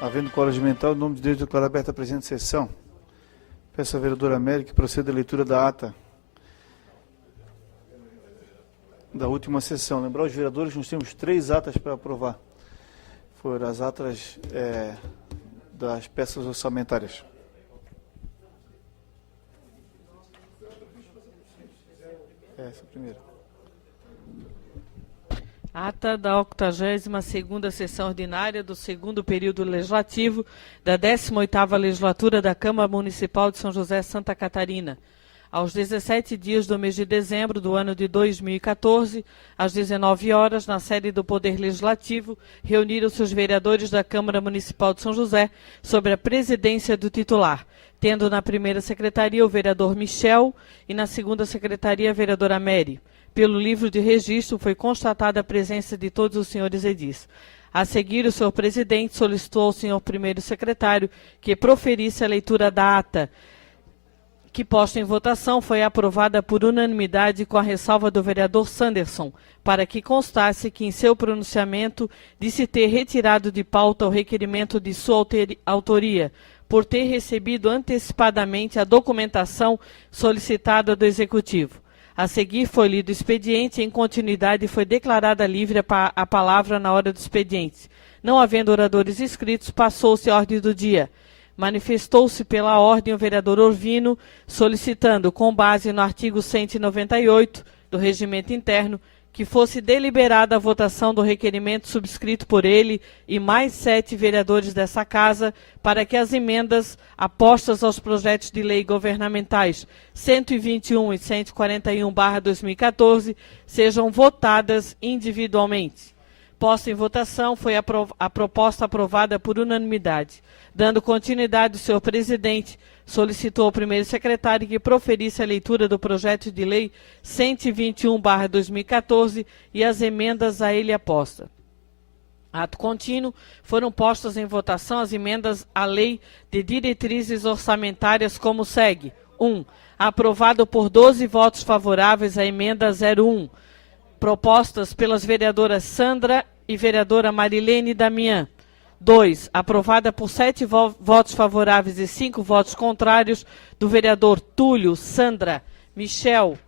Havendo quórum regimental, em nome de Deus, declaro aberta a presente sessão. Peço à vereadora Mary que proceda a leitura da ata da última sessão. Lembrar os vereadores que nós temos 3 atas para aprovar. Foram as atas das peças orçamentárias. Essa primeira. Ata da 82ª sessão ordinária do 2º período legislativo da 18ª legislatura da Câmara Municipal de São José, Santa Catarina. Aos 17 dias do mês de dezembro do ano de 2014, às 19 horas, na sede do Poder Legislativo, reuniram-se os vereadores da Câmara Municipal de São José sobre a presidência do titular, tendo na primeira secretaria o vereador Michel e na segunda secretaria a vereadora Mary. Pelo livro de registro foi constatada a presença de todos os senhores edis. A seguir, o senhor presidente solicitou ao senhor primeiro secretário que proferisse a leitura da ata, que posta em votação foi aprovada por unanimidade com a ressalva do vereador Sanderson, para que constasse que em seu pronunciamento disse ter retirado de pauta o requerimento de sua autoria, por ter recebido antecipadamente a documentação solicitada do Executivo. A seguir foi lido o expediente e, em continuidade, foi declarada livre a palavra na hora do expediente. Não havendo oradores inscritos, passou-se a ordem do dia. Manifestou-se pela ordem o vereador Orvino, solicitando, com base no artigo 198 do Regimento Interno, que fosse deliberada a votação do requerimento subscrito por ele e mais 7 vereadores dessa Casa, para que as emendas apostas aos projetos de lei governamentais 121 e 141/2014 sejam votadas individualmente. Posta em votação foi a proposta aprovada por unanimidade. Dando continuidade, o senhor presidente solicitou ao primeiro secretário que proferisse a leitura do projeto de lei 121/2014 e as emendas a ele aposta. Ato contínuo, foram postas em votação as emendas à lei de diretrizes orçamentárias como segue. 1. Aprovado por 12 votos favoráveis a emenda 01, propostas pelas vereadoras Sandra e vereadora Marilene Damian. 2. Aprovada por 7 votos favoráveis e 5 votos contrários do vereador Túlio, Sandra, Michel,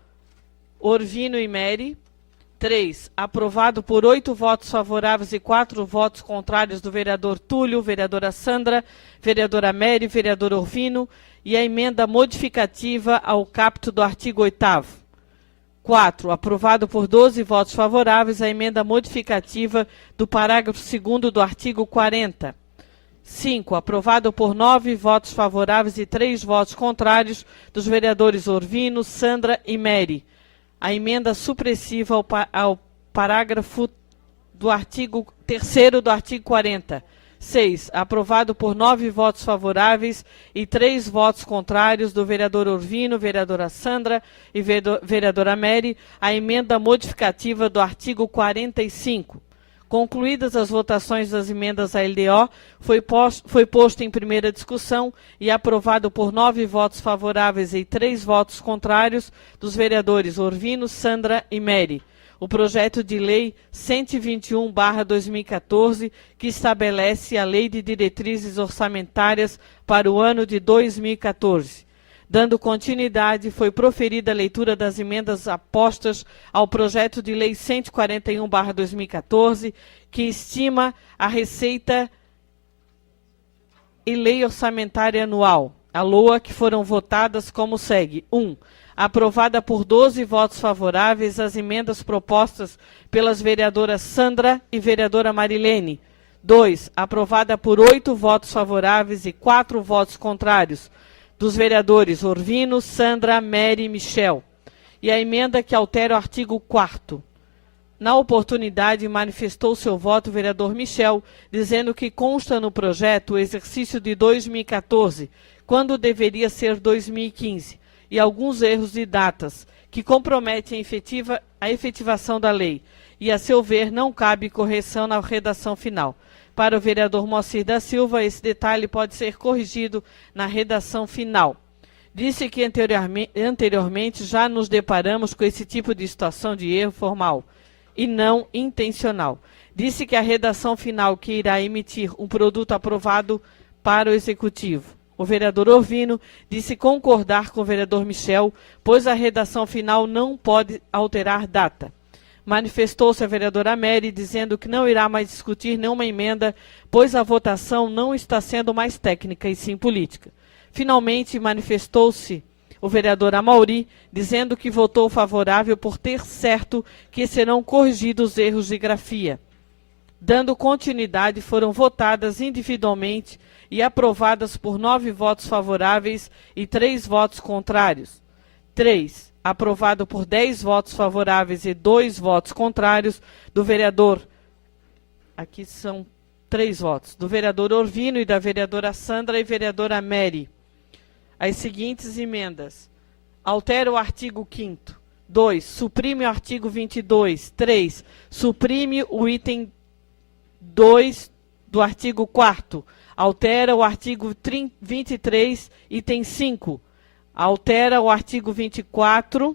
Orvino e Mary. 3. Aprovado por 8 votos favoráveis e 4 votos contrários do vereador Túlio, vereadora Sandra, vereadora Mary, vereador Orvino e a emenda modificativa ao caput do artigo 8º. 4. Aprovado por 12 votos favoráveis a emenda modificativa do parágrafo 2º do artigo 40. 5. Aprovado por 9 votos favoráveis e 3 votos contrários dos vereadores Orvino, Sandra e Mary. A emenda supressiva ao parágrafo do artigo 3º do artigo 40. 6. Aprovado por 9 votos favoráveis e 3 votos contrários do vereador Orvino, vereadora Sandra e vereadora Mary, a emenda modificativa do artigo 45. Concluídas as votações das emendas à LDO, foi posto em primeira discussão e aprovado por 9 votos favoráveis e 3 votos contrários dos vereadores Orvino, Sandra e Mary. O projeto de lei 121/2014, que estabelece a Lei de Diretrizes Orçamentárias para o ano de 2014. Dando continuidade, foi proferida a leitura das emendas apostas ao projeto de lei 141/2014, que estima a receita e lei orçamentária anual, a LOA, que foram votadas como segue. 1. Aprovada por 12 votos favoráveis as emendas propostas pelas vereadoras Sandra e vereadora Marilene. 2. Aprovada por 8 votos favoráveis e 4 votos contrários dos vereadores Orvino, Sandra, Mary e Michel. E a emenda que altera o artigo 4º. Na oportunidade, manifestou seu voto o vereador Michel, dizendo que consta no projeto o exercício de 2014, quando deveria ser 2015. E alguns erros de datas, que comprometem a efetivação da lei, e, a seu ver, não cabe correção na redação final. Para o vereador Moacir da Silva, esse detalhe pode ser corrigido na redação final. Disse que anteriormente já nos deparamos com esse tipo de situação de erro formal. e não intencional. Disse que a redação final que irá emitir um produto aprovado para o Executivo. O vereador Orvino disse concordar com o vereador Michel, pois a redação final não pode alterar data. Manifestou-se a vereadora Mary, dizendo que não irá mais discutir nenhuma emenda, pois a votação não está sendo mais técnica e sim política. Finalmente, manifestou-se o vereador Amauri, dizendo que votou favorável por ter certo que serão corrigidos erros de grafia. Dando continuidade, foram votadas individualmente e aprovadas por 9 votos favoráveis e 3 votos contrários. 3. Aprovado por 10 votos favoráveis e 2 votos contrários do vereador. Aqui são 3 votos. Do vereador Orvino e da vereadora Sandra e vereadora Mary. As seguintes emendas. Altera o artigo 5º. 2. Suprime o artigo 22. 3. Suprime o item 2 do artigo 4º. Altera o artigo 23, item 5. Altera o artigo 24,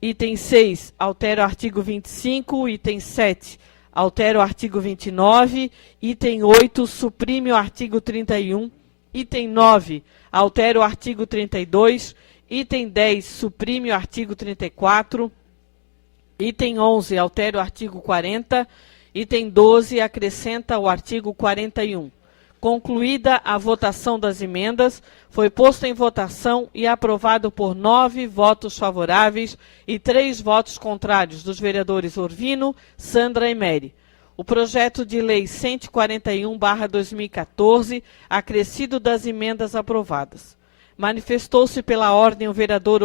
item 6. Altera o artigo 25, item 7. Altera o artigo 29, item 8. Suprime o artigo 31, item 9. Altera o artigo 32, item 10. Suprime o artigo 34, item 11. Altera o artigo 40, item 12. Acrescenta o artigo 41. Concluída a votação das emendas, foi posto em votação e aprovado por 9 votos favoráveis e 3 votos contrários dos vereadores Orvino, Sandra e Mary. O projeto de lei 141/2014, acrescido das emendas aprovadas. Manifestou-se pela ordem o vereador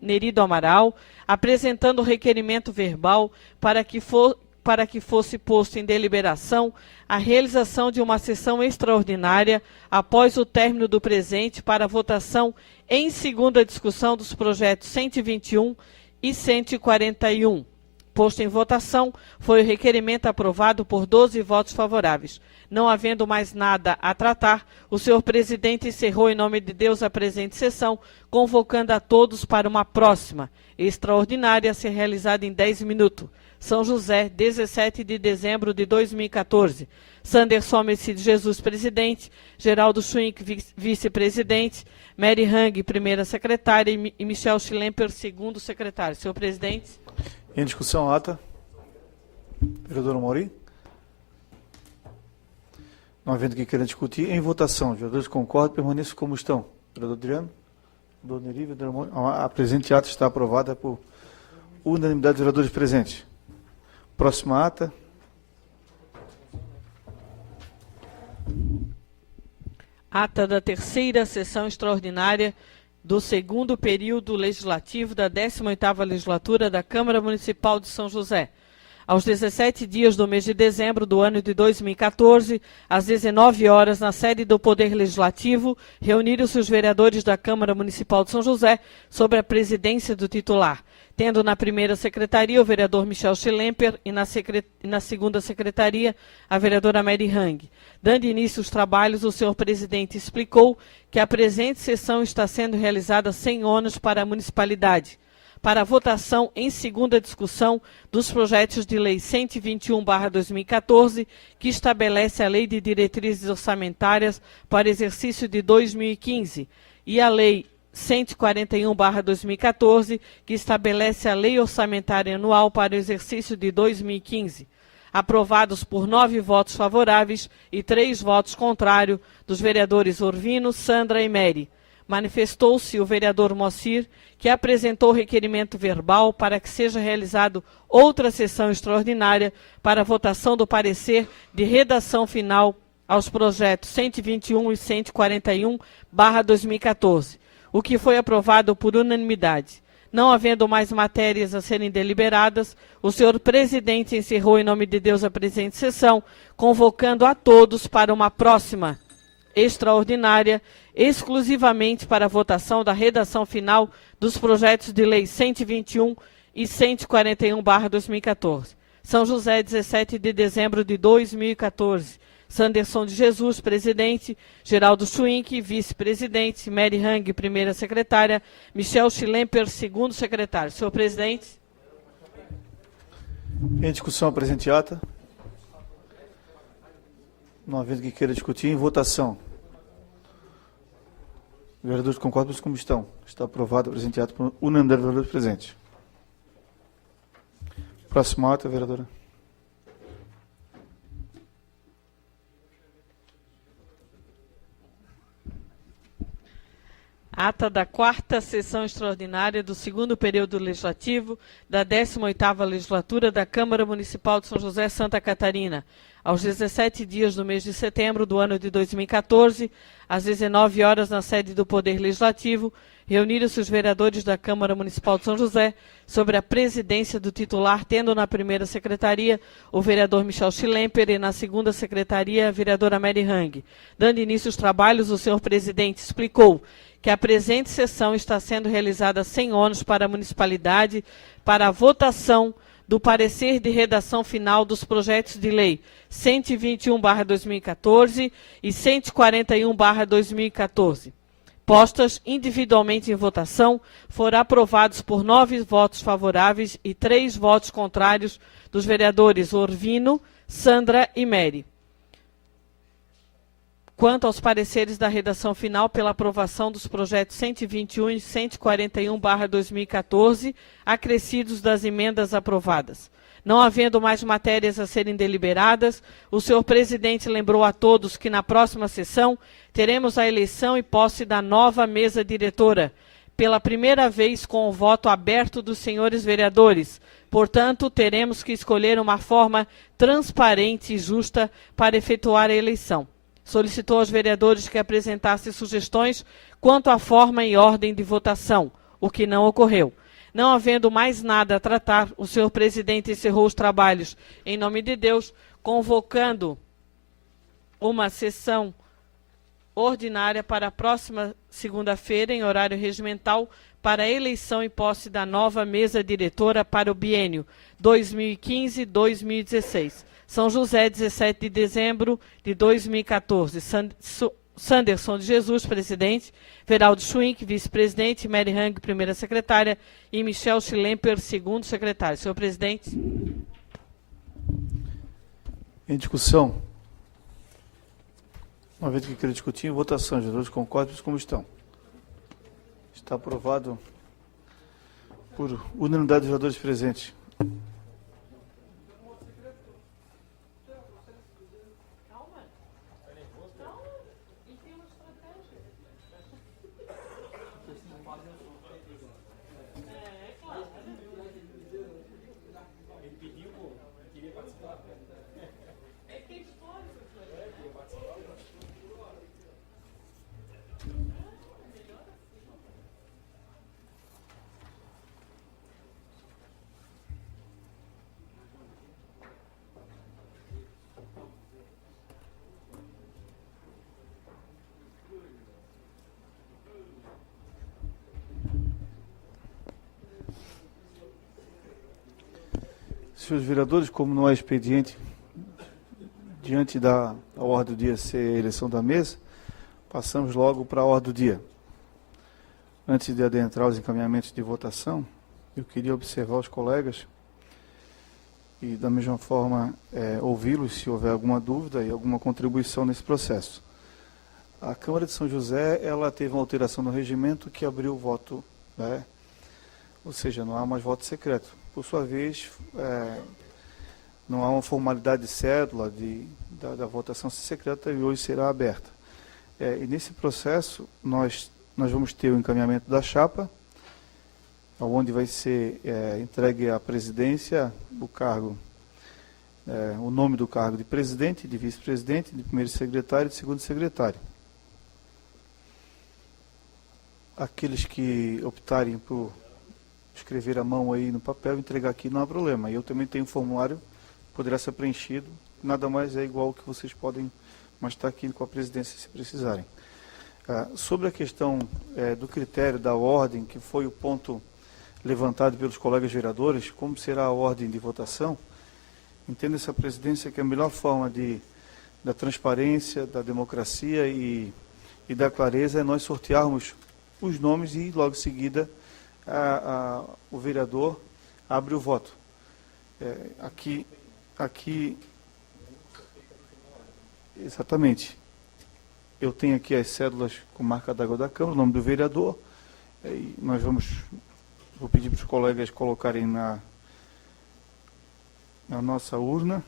Nerido Amaral, apresentando o requerimento verbal para que fosse posto em deliberação a realização de uma sessão extraordinária após o término do presente para votação em segunda discussão dos projetos 121 e 141. Posto em votação, foi o requerimento aprovado por 12 votos favoráveis. Não havendo mais nada a tratar, o senhor presidente encerrou em nome de Deus a presente sessão, convocando a todos para uma próxima, extraordinária, a ser realizada em 10 minutos. São José, 17 de dezembro de 2014. Sanderson Messi de Jesus, presidente. Geraldo Schwink, vice-presidente. Mary Hang, primeira secretária. E Michel Schlemper, segundo secretário. Senhor presidente. Em discussão, ata. Vereador Amauri. Não havendo que queira discutir. Em votação. Os vereadores concordam, permaneçam como estão. Vereador Adriano. Vereador Neri, vereador Amauri. A presente ata está aprovada por unanimidade dos vereadores presentes. Próxima ata. Ata da terceira sessão extraordinária do segundo período legislativo da 18ª legislatura da Câmara Municipal de São José. Aos 17 dias do mês de dezembro do ano de 2014, às 19 horas, na sede do Poder Legislativo, reuniram-se os vereadores da Câmara Municipal de São José sob a presidência do titular, tendo na primeira secretaria o vereador Michel Schlemper e na segunda secretaria a vereadora Mary Hang. Dando início aos trabalhos, o senhor presidente explicou que a presente sessão está sendo realizada sem ônus para a municipalidade, para a votação em segunda discussão dos projetos de lei 121/2014, que estabelece a Lei de Diretrizes Orçamentárias para o exercício de 2015, e a Lei 141/2014, que estabelece a Lei Orçamentária Anual para o exercício de 2015, aprovados por 9 votos favoráveis e 3 votos contrários dos vereadores Orvino, Sandra e Mary. Manifestou-se o vereador Moacir, que apresentou o requerimento verbal para que seja realizado outra sessão extraordinária para a votação do parecer de redação final aos projetos 121 e 141/2014, o que foi aprovado por unanimidade. Não havendo mais matérias a serem deliberadas, o senhor presidente encerrou em nome de Deus a presente sessão, convocando a todos para uma próxima extraordinária, exclusivamente para a votação da redação final dos projetos de lei 121 e 141/2014. São José, 17 de dezembro de 2014. Sanderson de Jesus, presidente. Geraldo Schwink, vice-presidente. Mary Hang, primeira secretária. Michel Schlemper, segundo secretário. Senhor presidente. Em discussão a presente ata. Não havendo que queira discutir, em votação. Vereadores concordam como estão. Está aprovado a presente ata por unanimidade dos vereadores presentes. Próximo ata, vereadora. Ata da 4ª sessão extraordinária do 2º período legislativo da 18ª legislatura da Câmara Municipal de São José, Santa Catarina, aos 17 dias do mês de setembro do ano de 2014, às 19 horas, na sede do Poder Legislativo, reuniram-se os vereadores da Câmara Municipal de São José, sobre a presidência do titular, tendo na primeira secretaria o vereador Michel Schlemper e na segunda secretaria a vereadora Mary Hang. Dando início aos trabalhos, o senhor presidente explicou que a presente sessão está sendo realizada sem ônus para a municipalidade para a votação do parecer de redação final dos projetos de lei 121/2014 e 141/2014. Postas individualmente em votação, foram aprovados por 9 votos favoráveis e 3 votos contrários dos vereadores Orvino, Sandra e Mary. Quanto aos pareceres da redação final pela aprovação dos projetos 121 e 141/2014, acrescidos das emendas aprovadas. Não havendo mais matérias a serem deliberadas, o senhor presidente lembrou a todos que na próxima sessão teremos a eleição e posse da nova mesa diretora, pela primeira vez com o voto aberto dos senhores vereadores. Portanto, teremos que escolher uma forma transparente e justa para efetuar a eleição. Solicitou aos vereadores que apresentassem sugestões quanto à forma e ordem de votação, o que não ocorreu. Não havendo mais nada a tratar, o senhor presidente encerrou os trabalhos em nome de Deus, convocando uma sessão ordinária para a próxima segunda-feira, em horário regimental, para a eleição e posse da nova mesa diretora para o biênio 2015-2016. São José, 17 de dezembro de 2014. Sanderson de Jesus, presidente. Veraldo Schwink, vice-presidente. Mary Hang, primeira secretária. E Michel Schlemper, segundo secretário. Senhor presidente. Em discussão. Uma vez que queira discutir, em votação. Vereadores concordam como estão. Está aprovado por unanimidade dos vereadores presentes. Senhores vereadores, como não há expediente diante da ordem do dia ser a eleição da mesa, passamos logo para a ordem do dia. Antes de adentrar os encaminhamentos de votação, eu queria observar os colegas e, da mesma forma, ouvi-los se houver alguma dúvida e alguma contribuição nesse processo. A Câmara de São José, ela teve uma alteração no regimento que abriu o voto, né? Ou seja, não há mais voto secreto. Por sua vez, não há uma formalidade de cédula da votação secreta e hoje será aberta. E nesse processo, nós vamos ter o encaminhamento da chapa, onde vai ser entregue à presidência o cargo, o nome do cargo de presidente, de vice-presidente, de primeiro secretário e de segundo secretário. Aqueles que optarem por escrever a mão aí no papel, entregar aqui, não há problema. Eu também tenho um formulário, poderá ser preenchido, nada mais é igual ao que vocês podem, mas está aqui com a presidência se precisarem. Sobre a questão do critério da ordem, que foi o ponto levantado pelos colegas vereadores, como será a ordem de votação, entendo essa presidência que a melhor forma da transparência, da democracia e da clareza é nós sortearmos os nomes e logo em seguida o vereador abre o voto. Aqui, exatamente. Eu tenho aqui as cédulas com marca d'água da Câmara, o nome do vereador. E vou pedir para os colegas colocarem na nossa urna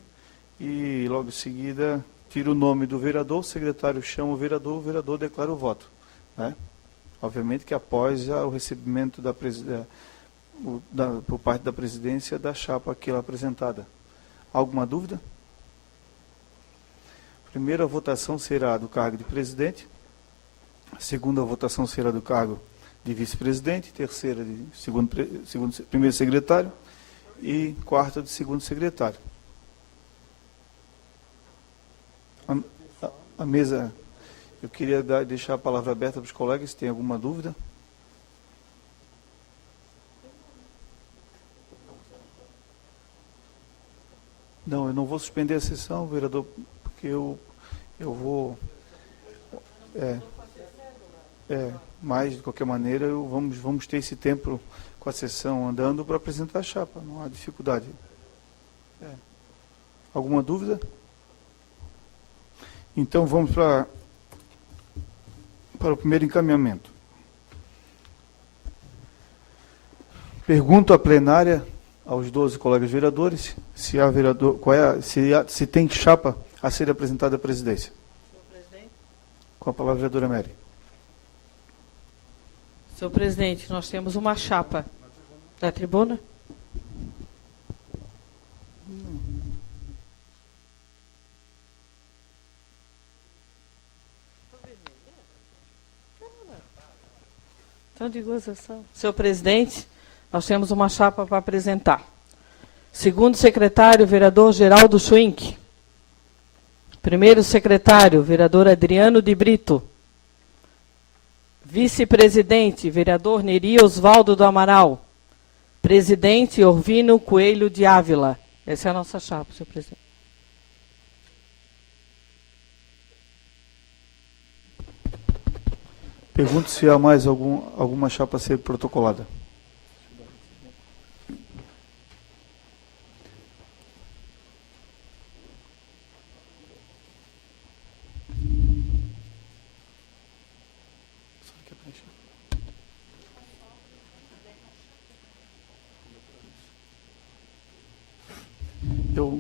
e logo em seguida tira o nome do vereador, o secretário chama o vereador declara o voto, né? Obviamente que após o recebimento por parte da presidência da chapa aquela apresentada. Alguma dúvida? A primeira votação será do cargo de presidente, a segunda votação será do cargo de vice-presidente, terceira de primeiro secretário e quarta de segundo secretário. A mesa, eu queria deixar a palavra aberta para os colegas, se tem alguma dúvida. Não, eu não vou suspender a sessão, vereador, porque eu vou... mas, de qualquer maneira, vamos ter esse tempo com a sessão andando para apresentar a chapa, não há dificuldade. Alguma dúvida? Então, vamos para o primeiro encaminhamento. Pergunto à plenária, aos 12 colegas vereadores, se há vereador, se tem chapa a ser apresentada à presidência. Senhor presidente. Com a palavra, vereadora Mary. Senhor presidente, nós temos uma chapa da tribuna. Então, de gozação. Senhor presidente, nós temos uma chapa para apresentar. Segundo secretário, vereador Geraldo Schwink. Primeiro secretário, vereador Adriano de Brito. Vice-presidente, vereador Neri Osvaldo do Amaral. Presidente, Orvino Coelho de Ávila. Essa é a nossa chapa, senhor presidente. Pergunto se há mais alguma chapa a ser protocolada.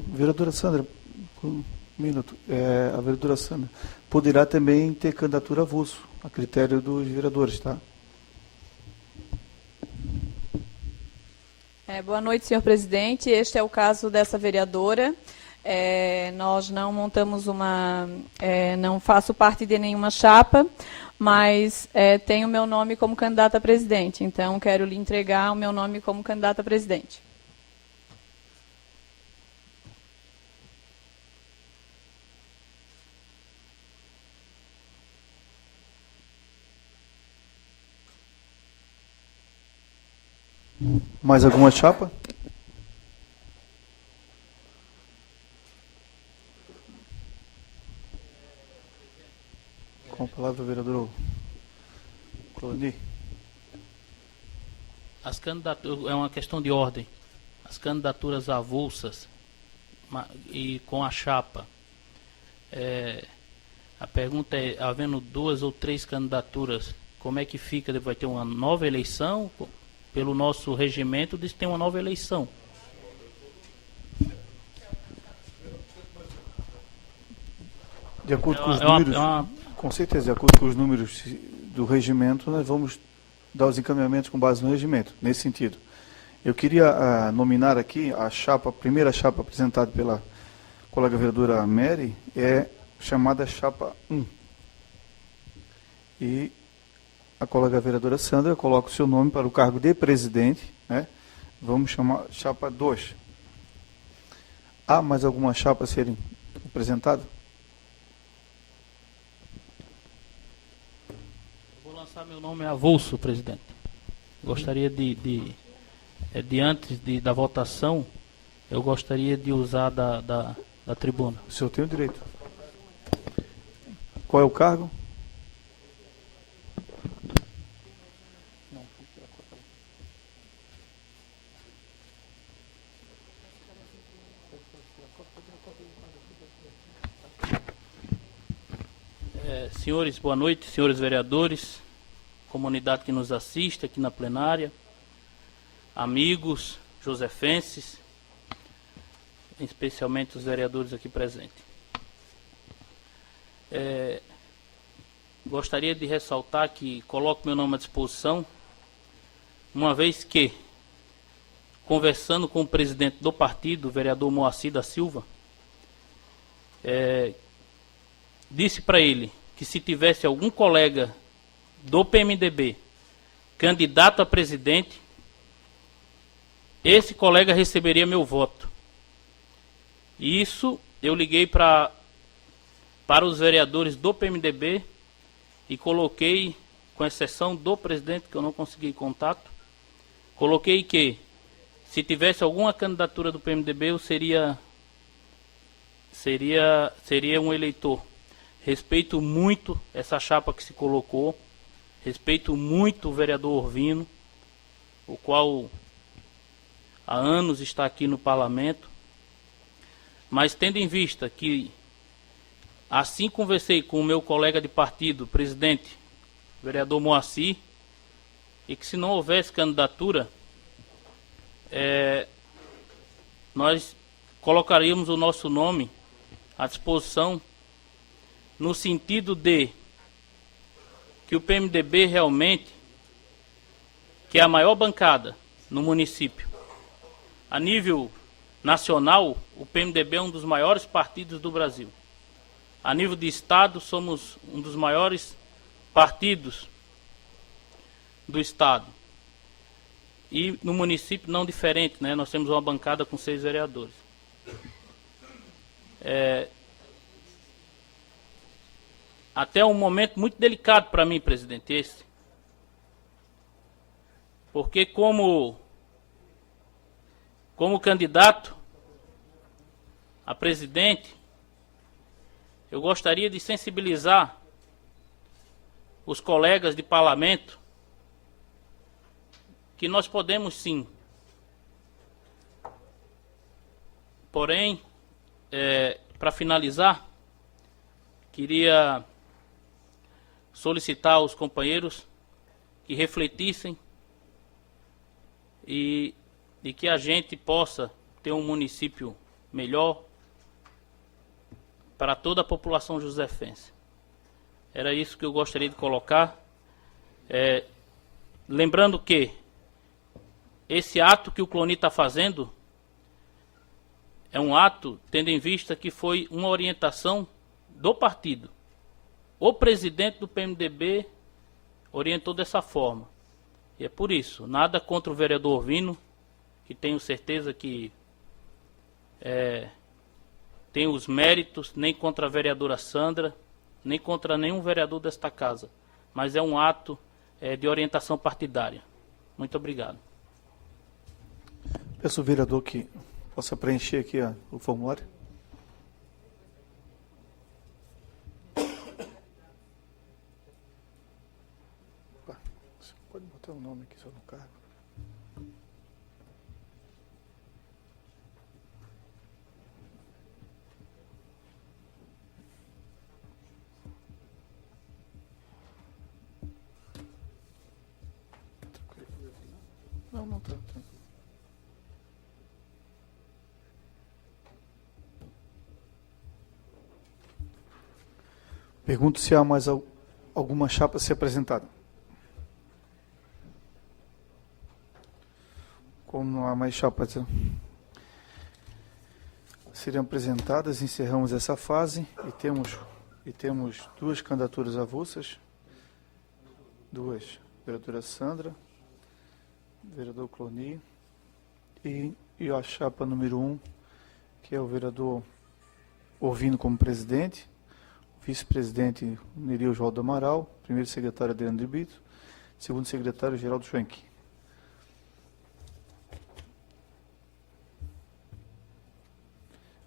Vereadora Sandra, um minuto. A vereadora Sandra poderá também ter candidatura avulso, a critério dos vereadores, tá? Boa noite, senhor presidente. Este é o caso dessa vereadora. Nós não montamos não faço parte de nenhuma chapa, mas tenho o meu nome como candidata a presidente. Então, quero lhe entregar o meu nome como candidata a presidente. Mais alguma chapa? Com a palavra, vereador Cloni. As candidaturas, é uma questão de ordem. As candidaturas avulsas e com a chapa. A pergunta é, havendo 2 ou 3 candidaturas, como é que fica? Vai ter uma nova eleição? Pelo nosso regimento, diz que tem uma nova eleição. De acordo com os números, com certeza, de acordo com os números do regimento, nós vamos dar os encaminhamentos com base no regimento, nesse sentido. Eu queria nominar aqui a primeira chapa apresentada pela colega vereadora Mary, é chamada chapa 1. E a colega vereadora Sandra coloca o seu nome para o cargo de presidente, né? Vamos chamar chapa 2. Há mais alguma chapa a serem apresentada? Vou lançar meu nome avulso, presidente. Gostaria antes da votação, eu gostaria de usar da tribuna. O senhor tem o direito. Qual é o cargo? Senhores, boa noite, senhores vereadores, comunidade que nos assiste aqui na plenária, amigos josefenses, especialmente os vereadores aqui presentes. Gostaria de ressaltar que coloco meu nome à disposição, uma vez que, conversando com o presidente do partido, o vereador Moacir da Silva, disse para ele que se tivesse algum colega do PMDB candidato a presidente, esse colega receberia meu voto. E isso eu liguei para os vereadores do PMDB e coloquei, com exceção do presidente, que eu não consegui contato, coloquei que se tivesse alguma candidatura do PMDB, eu seria um eleitor. Respeito muito essa chapa que se colocou, respeito muito o vereador Orvino, o qual há anos está aqui no parlamento, mas tendo em vista que assim conversei com o meu colega de partido, presidente, vereador Moacir, e que se não houvesse candidatura, nós colocaríamos o nosso nome à disposição no sentido de que o PMDB realmente, que é a maior bancada no município, a nível nacional, o PMDB é um dos maiores partidos do Brasil. A nível de estado, somos um dos maiores partidos do estado. E no município não diferente, né? Nós temos uma bancada com 6 vereadores. Até um momento muito delicado para mim, presidente, esse. Porque como candidato a presidente, eu gostaria de sensibilizar os colegas de parlamento que nós podemos sim. Porém, para finalizar, queria solicitar aos companheiros que refletissem e que a gente possa ter um município melhor para toda a população josefense. Era isso que eu gostaria de colocar. Lembrando que esse ato que o Cloni está fazendo é um ato tendo em vista que foi uma orientação do partido. O presidente do PMDB orientou dessa forma. E é por isso, nada contra o vereador Orvino, que tenho certeza que tem os méritos, nem contra a vereadora Sandra, nem contra nenhum vereador desta casa. Mas é um ato de orientação partidária. Muito obrigado. Peço ao vereador que possa preencher aqui o formulário. Você pode botar o nome aqui só no cargo. Não está. Pergunto se há mais alguma chapa a ser apresentada. Como não há mais chapas a serem apresentadas, encerramos essa fase e temos 2 candidaturas avulsas. 2, vereadora Sandra, vereador Cloni e a chapa número 1, que é o vereador Orvino como presidente, vice-presidente Neri Oswaldo Amaral, primeiro secretário Adriano de Brito, segundo secretário Geraldo Schwenk.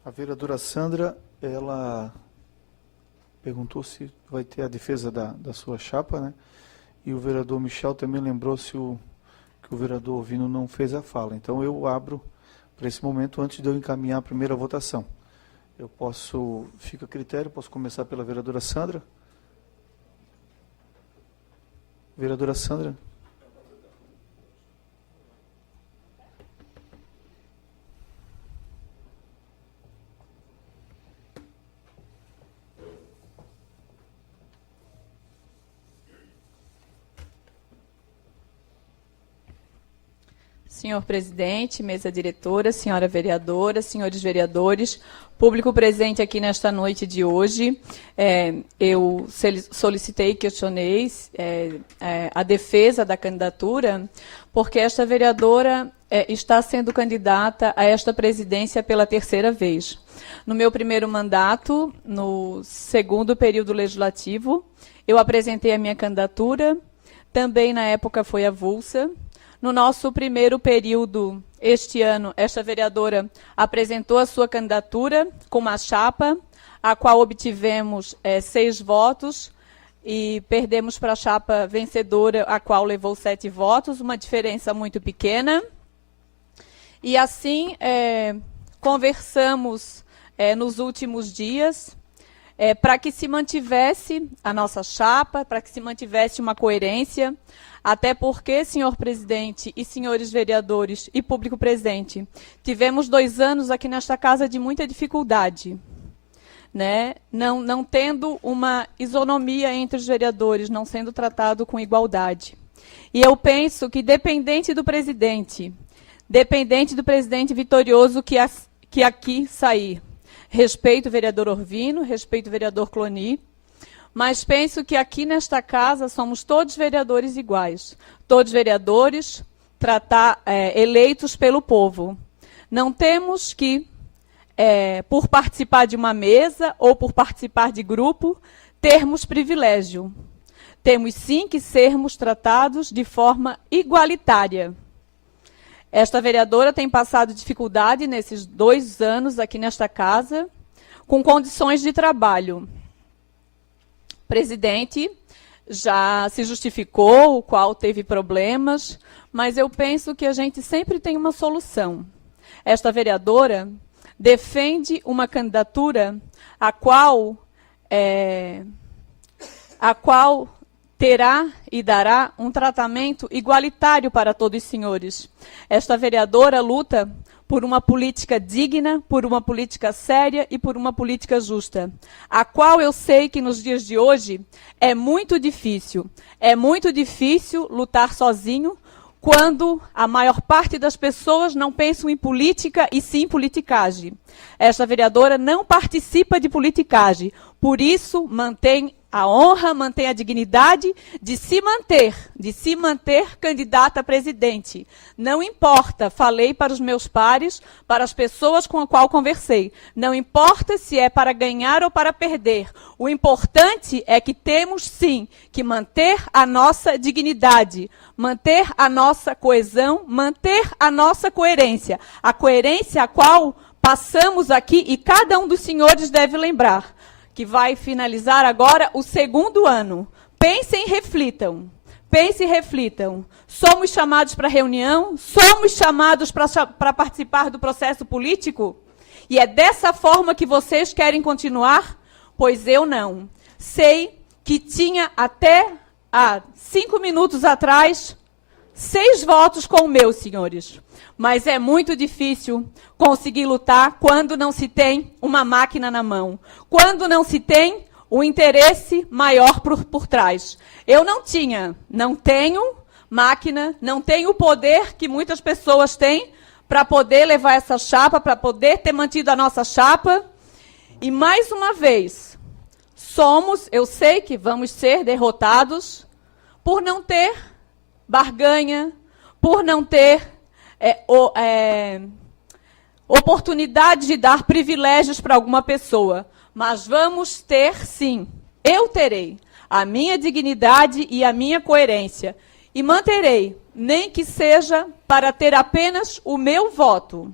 A vereadora Sandra, ela perguntou se vai ter a defesa da sua chapa, né? E o vereador Michel também lembrou que o vereador Orvino não fez a fala. Então eu abro para esse momento antes de eu encaminhar a primeira votação. Fica a critério, posso começar pela vereadora Sandra. Vereadora Sandra. Senhor presidente, mesa diretora, senhora vereadora, senhores vereadores, público presente aqui nesta noite de hoje, eu solicitei e questionei a defesa da candidatura, porque esta vereadora está sendo candidata a esta presidência pela terceira vez. No meu primeiro mandato, no segundo período legislativo, eu apresentei a minha candidatura, também na época foi avulsa. No nosso primeiro período, este ano, esta vereadora apresentou a sua candidatura com uma chapa, a qual obtivemos 6 votos e perdemos para a chapa vencedora, a qual levou 7 votos, uma diferença muito pequena. E assim, conversamos nos últimos dias para que se mantivesse a nossa chapa, para que se mantivesse uma coerência. Até porque, senhor presidente e senhores vereadores e público presente, tivemos 2 anos aqui nesta casa de muita dificuldade, né? Não tendo uma isonomia entre os vereadores, não sendo tratado com igualdade. E eu penso que, dependente do presidente vitorioso que aqui sair, respeito o vereador Orvino, respeito o vereador Cloni, mas penso que aqui nesta casa somos todos vereadores iguais. Todos vereadores eleitos pelo povo. Não temos que, por participar de uma mesa ou por participar de grupo, termos privilégio. Temos sim que sermos tratados de forma igualitária. Esta vereadora tem passado dificuldade nesses 2 anos aqui nesta casa, com condições de trabalho. O presidente já se justificou, o qual teve problemas, mas eu penso que a gente sempre tem uma solução. Esta vereadora defende uma candidatura a qual terá e dará um tratamento igualitário para todos os senhores. Esta vereadora luta por uma política digna, por uma política séria e por uma política justa, a qual eu sei que nos dias de hoje é muito difícil. É muito difícil lutar sozinho quando a maior parte das pessoas não pensam em política e sim em politicagem. Esta vereadora não participa de politicagem, por isso mantém a honra, mantém a dignidade de se manter candidata a presidente. Não importa, falei para os meus pares, para as pessoas com as quais conversei, não importa se é para ganhar ou para perder. O importante é que temos, sim, que manter a nossa dignidade, manter a nossa coesão, manter a nossa coerência. A coerência a qual passamos aqui e cada um dos senhores deve lembrar, que vai finalizar agora o 2º ano. Pensem e reflitam. Pensem e reflitam. Somos chamados para reunião? Somos chamados para participar do processo político? E é dessa forma que vocês querem continuar? Pois eu não. Sei que tinha até há 5 minutos atrás 6 votos com o meu, senhores. Mas é muito difícil conseguir lutar quando não se tem uma máquina na mão, quando não se tem um interesse maior por trás. Eu não tenho máquina, não tenho o poder que muitas pessoas têm para poder levar essa chapa, para poder ter mantido a nossa chapa. E mais uma vez, eu sei que vamos ser derrotados por não ter barganha, por não ter oportunidade de dar privilégios para alguma pessoa. Mas vamos ter, sim, eu terei a minha dignidade e a minha coerência. E manterei, nem que seja para ter apenas o meu voto.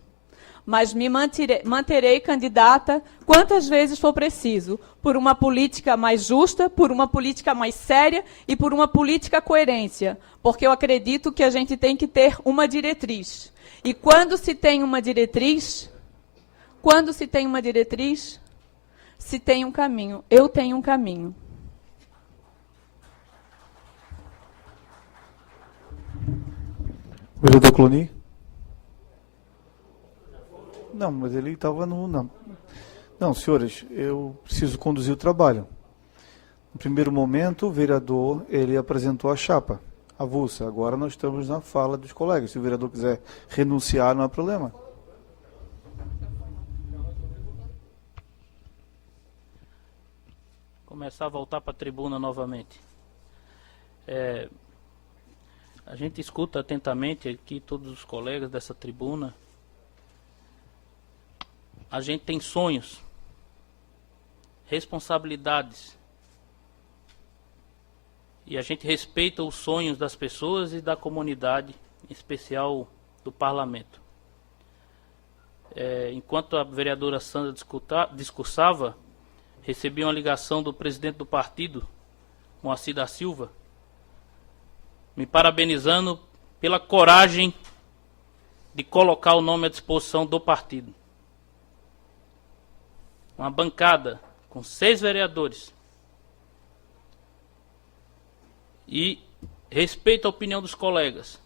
Mas me manterei candidata quantas vezes for preciso, por uma política mais justa, por uma política mais séria e por uma política coerência. Porque eu acredito que a gente tem que ter uma diretriz. E quando se tem uma diretriz, se tem um caminho. Eu tenho um caminho. Vereador Cloni? Não, mas ele estava no... Não, senhores, eu preciso conduzir o trabalho. No primeiro momento, o vereador, ele apresentou a chapa avulsa. Agora nós estamos na fala dos colegas. Se o vereador quiser renunciar, não há problema. Começar a voltar para a tribuna novamente. A gente escuta atentamente aqui todos os colegas dessa tribuna. A gente tem sonhos, responsabilidades. E a gente respeita os sonhos das pessoas e da comunidade, em especial do parlamento. Enquanto a vereadora Sandra discursava, recebi uma ligação do presidente do partido, Moacir da Silva, me parabenizando pela coragem de colocar o nome à disposição do partido. Uma bancada com 6 vereadores. E respeito a opinião dos colegas.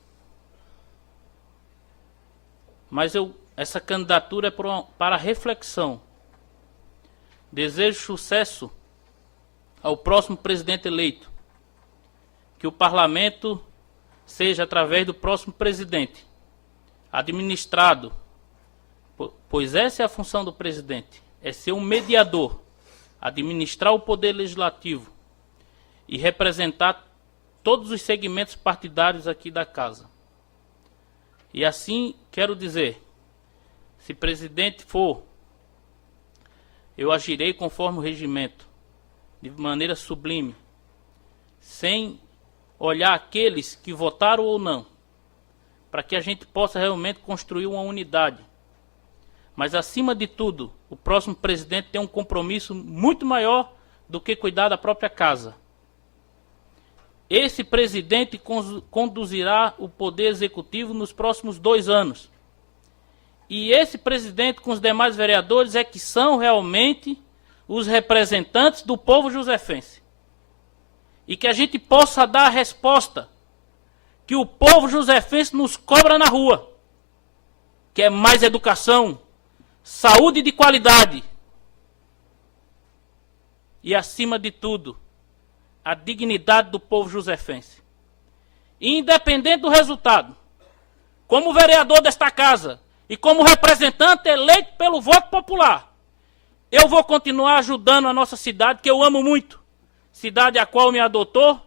Mas essa candidatura é para reflexão. Desejo sucesso ao próximo presidente eleito. Que o parlamento seja, através do próximo presidente, administrado, pois essa é a função do presidente, é ser um mediador, administrar o poder legislativo e representar todos os segmentos partidários aqui da casa. E assim, quero dizer, se presidente for, eu agirei conforme o regimento, de maneira sublime, sem olhar aqueles que votaram ou não, para que a gente possa realmente construir uma unidade. Mas, acima de tudo, o próximo presidente tem um compromisso muito maior do que cuidar da própria casa. Esse presidente conduzirá o poder executivo nos próximos 2 anos. E esse presidente com os demais vereadores é que são realmente os representantes do povo josefense. E que a gente possa dar a resposta que o povo josefense nos cobra na rua, que é mais educação, saúde de qualidade e, acima de tudo, a dignidade do povo josefense. E, independente do resultado, como vereador desta casa e como representante eleito pelo voto popular, eu vou continuar ajudando a nossa cidade, que eu amo muito, cidade a qual me adotou,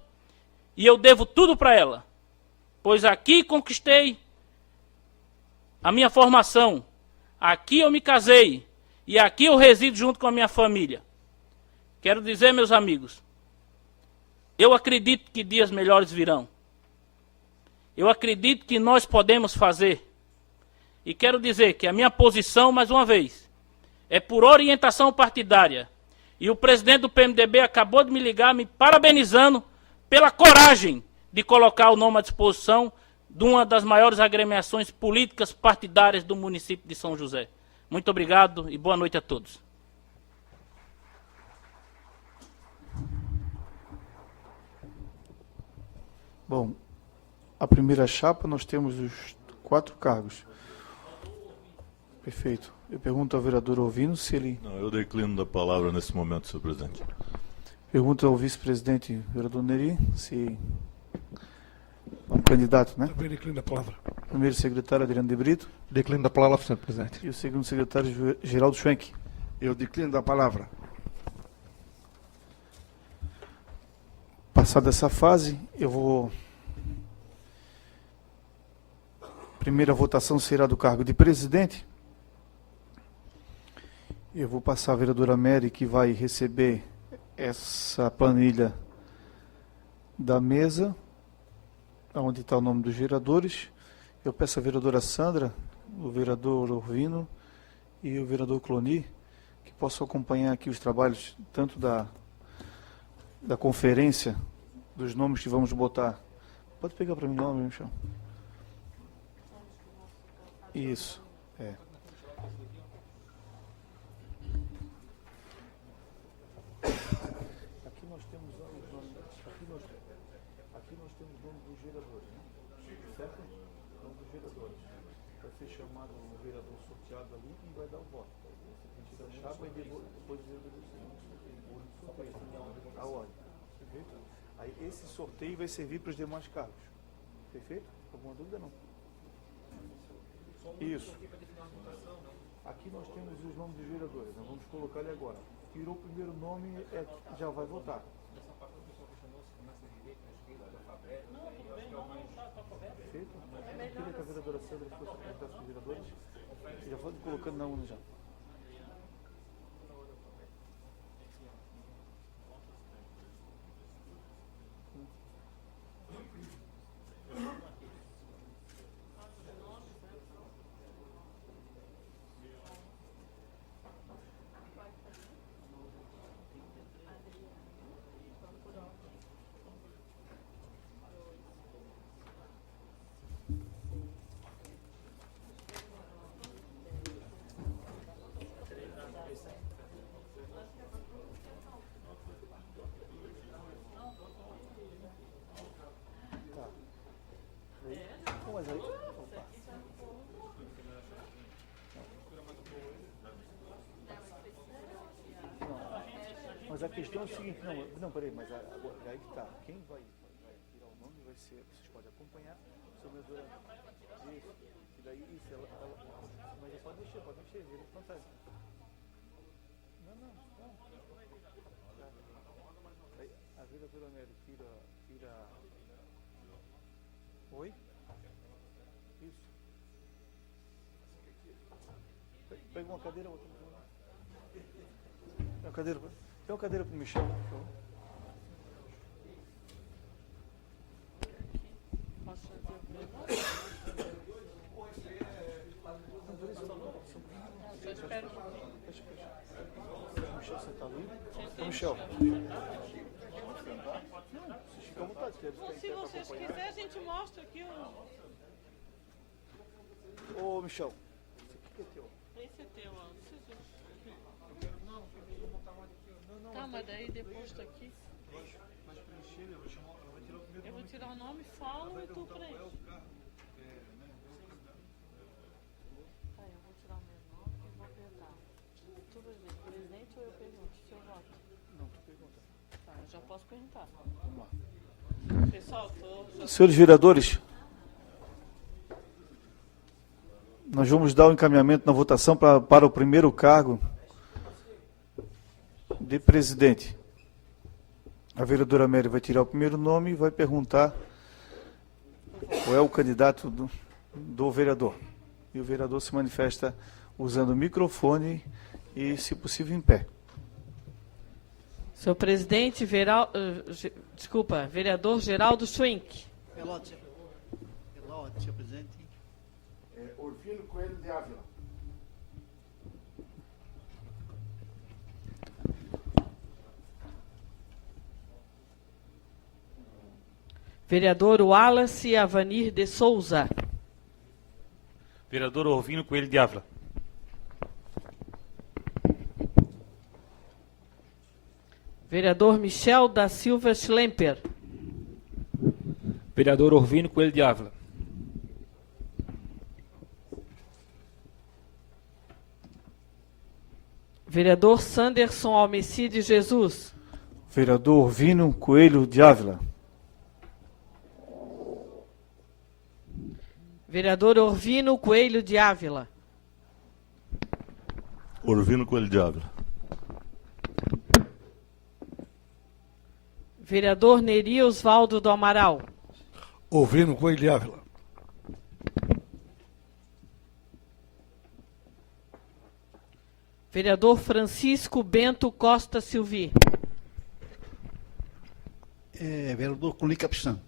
e eu devo tudo para ela, pois aqui conquistei a minha formação, aqui eu me casei e aqui eu resido junto com a minha família. Quero dizer, meus amigos, eu acredito que dias melhores virão. Eu acredito que nós podemos fazer. E quero dizer que a minha posição, mais uma vez, é por orientação partidária. E o presidente do PMDB acabou de me ligar, me parabenizando pela coragem de colocar o nome à disposição de uma das maiores agremiações políticas partidárias do município de São José. Muito obrigado e boa noite a todos. Bom, a primeira chapa nós temos os 4 cargos. Perfeito. Eu pergunto ao vereador Ovino se ele... Não, eu declino da palavra nesse momento, senhor presidente. Pergunto ao vice-presidente, vereador Neri, se... É um candidato, né? Também declino da palavra. Primeiro secretário Adriano de Brito. Declino da palavra, senhor presidente. E o segundo secretário Geraldo Schwenk. Eu declino da palavra. Passada essa fase, eu vou... Primeira votação será do cargo de presidente. Eu vou passar a vereadora Mary, que vai receber essa planilha da mesa, onde está o nome dos vereadores. Eu peço a vereadora Sandra, o vereador Orvino e o vereador Cloni, que possam acompanhar aqui os trabalhos, tanto da conferência, dos nomes que vamos botar. Pode pegar para mim o nome, Michel? Isso, é. Aqui nós temos os nomes dos vereadores, né? Certo? ser chamado o vereador sorteado ali e vai dar o voto. Você tira a chapa e depois a ordem. Perfeito? Aí esse sorteio vai servir para os demais cargos. Perfeito? Alguma dúvida não? Isso. Aqui nós temos os nomes dos vereadores. Nós vamos colocar ali agora. Tirou o primeiro nome, já vai votar. Perfeito? Eu queria que a vereadora Sandra fosse apresentar os vereadores. Já foi colocando na urna já. Mas aí, opa. Não. Mas a questão é o seguinte, não, peraí, mas agora, aí que tá. Quem vai tirar o nome vai ser, vocês podem acompanhar, a vereadora isso, e daí isso, mas pode mexer, vira fantasma. Não. Aí, a vereadora Nery tira. Oi? Isso. Pega uma cadeira, outra. Tem uma cadeira para o Michel, por favor. Posso fazer o eu espero. Michel, você está ali? Michel. Vocês ficam à vontade, Se vocês quiserem, a gente mostra aqui o... Ô, Michel, esse aqui é teu. Esse é teu, ó. Tá, mas daí depois tá aqui. Eu vou tirar o nome, falo e tu preenche. Tá, eu vou tirar o meu nome e vou apertar. Tu vai ver, presidente ou eu pergunto se eu voto? Não, tu pergunta. Tá, eu já posso perguntar. Vamos lá. Pessoal, Senhores vereadores, nós vamos dar o encaminhamento na votação para o primeiro cargo de presidente. A vereadora Mary vai tirar o primeiro nome e vai perguntar qual é o candidato do vereador. E o vereador se manifesta usando o microfone e, se possível, em pé. Senhor presidente, vereador Geraldo Schwenk. Pela ordem, senhor presidente. Orfino Coelho de Ávila. Vereador Wallace Avanir de Souza. Vereador Orvino Coelho de Ávila. Vereador Michel da Silva Schlemper. Vereador Orvino Coelho de Ávila. Vereador Sanderson Almeci de Jesus. Vereador Orvino Coelho de Ávila. Vereador Orvino Coelho de Ávila. Orvino Coelho de Ávila. Vereador Neri Osvaldo do Amaral. Orfino Coelho de Ávila. Vereador Francisco Bento Costa Silvi. Vereador Cuni Capistrano.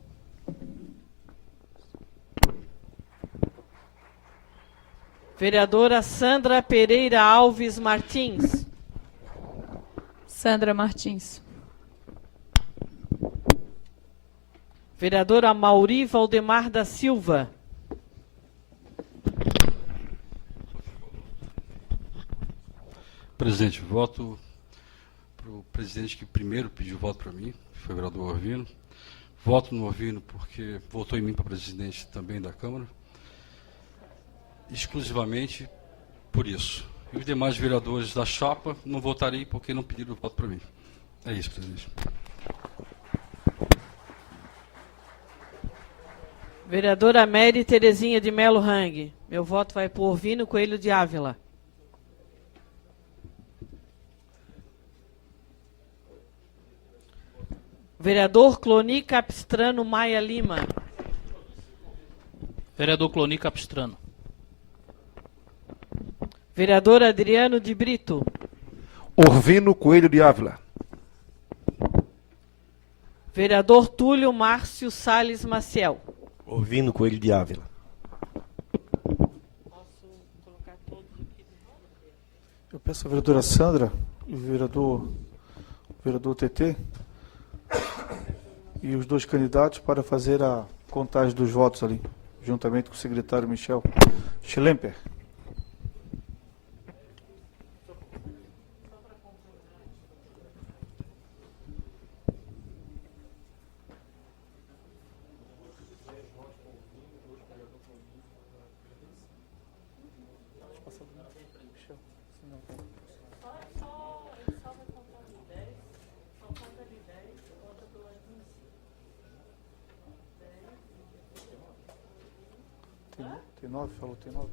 Vereadora Sandra Pereira Alves Martins. Sandra Martins. Vereadora Mauri Valdemar da Silva. Presidente, voto para o presidente que primeiro pediu voto para mim, que foi o vereador Orvino. Voto no Orvino porque votou em mim para presidente também da Câmara. exclusivamente por isso. E os demais vereadores da chapa não votarei porque não pediram voto para mim. É isso, presidente. Vereadora Mary Terezinha de Melo Rang. Meu voto vai por Orvino Coelho de Ávila. Vereador Cloni Capistrano Maia Lima. Vereador Cloni Capistrano. Vereador Adriano de Brito. Orvino Coelho de Ávila. Vereador Túlio Márcio Salles Maciel. Orvino Coelho de Ávila. Eu peço à vereadora Sandra e o vereador TT e os dois candidatos para fazer a contagem dos votos ali, juntamente com o secretário Michel Schlemper. Tem 9, falou, tem 9.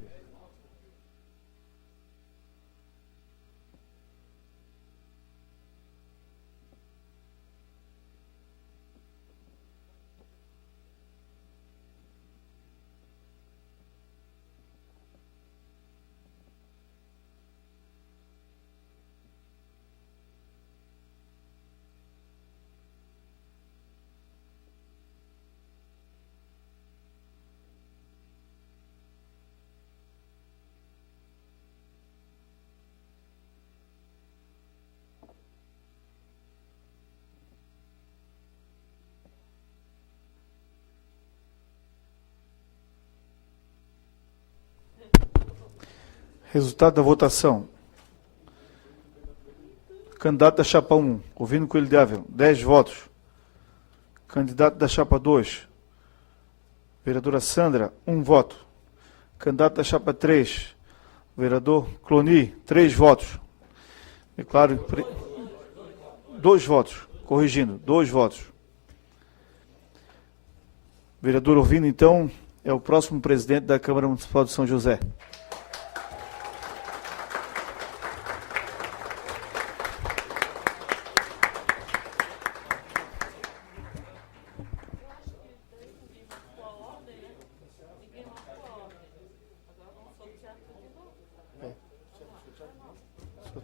Resultado da votação. Candidato da chapa 1, Orvino Coelho de Ávila, 10 votos. Candidato da chapa 2, vereadora Sandra, 1 voto. Candidato da chapa 3, vereador Cloni, 3 votos. Declaro 2 votos, corrigindo, 2 votos. Vereador Orvino, então, é o próximo presidente da Câmara Municipal de São José.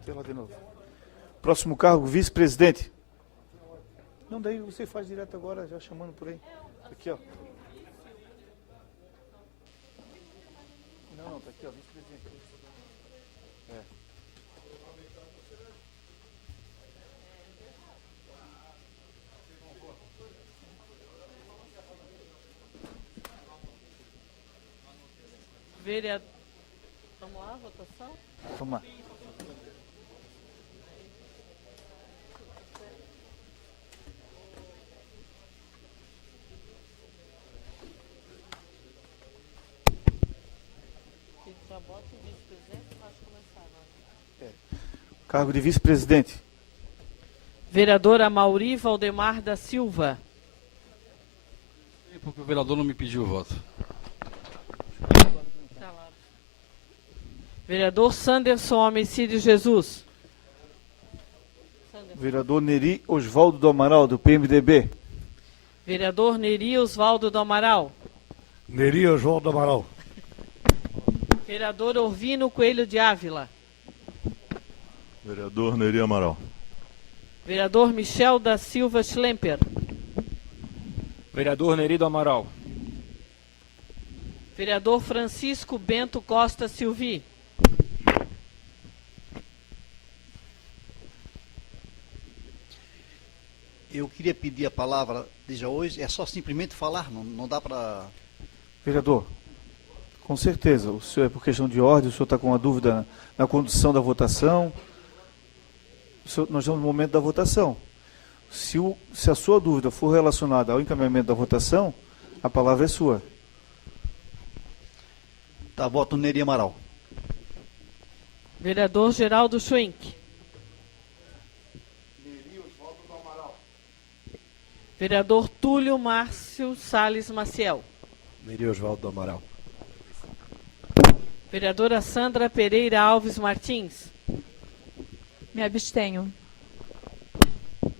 Lá de novo. Próximo cargo, vice-presidente. Não, daí você faz direto agora, já chamando por aí. Aqui, ó. Não, tá aqui, ó, vice-presidente. É. Vereador. Vamos lá, votação? Vamos lá. Cargo de vice-presidente. Vereador Amauri Valdemar da Silva. Porque o vereador não me pediu o voto. Vereador Sanderson Homicídio Jesus. Vereador Neri Osvaldo do Amaral, do PMDB. Vereador Neri Osvaldo do Amaral. Neri Osvaldo do Amaral. Vereador Orvino Coelho de Ávila. Vereador Neri Amaral. Vereador Michel da Silva Schlemper. Vereador Neri do Amaral. Vereador Francisco Bento Costa Silvi. Eu queria pedir a palavra desde hoje, é só simplesmente falar, não dá para... Vereador, com certeza, o senhor é por questão de ordem, o senhor está com uma dúvida na condução da votação. Nós estamos no momento da votação. Se a sua dúvida for relacionada ao encaminhamento da votação, a palavra é sua. Tá, voto Neri Amaral. Vereador Geraldo Schwenk. Vereador Túlio Márcio Salles Maciel. Neri Osvaldo do Amaral. Vereadora Sandra Pereira Alves Martins. Me abstenho.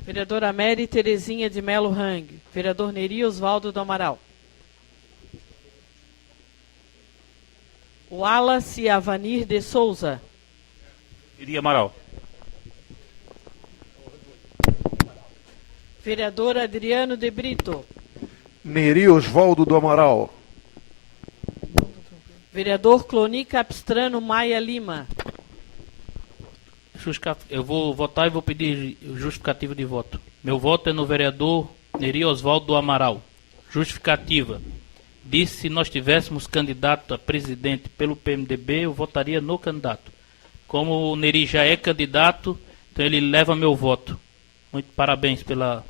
Vereadora Mary Terezinha de Melo Rang. Vereador Neri Osvaldo do Amaral. Wallace Avanir de Souza. Neri Amaral. Vereador Adriano de Brito. Neri Osvaldo do Amaral. Vereador Cloni Capistrano Maia Lima. Eu vou votar e vou pedir justificativa de voto. Meu voto é no vereador Neri Osvaldo do Amaral. Justificativa. Disse se nós tivéssemos candidato a presidente pelo PMDB, eu votaria no candidato. Como o Neri já é candidato, então ele leva meu voto. Muito parabéns pela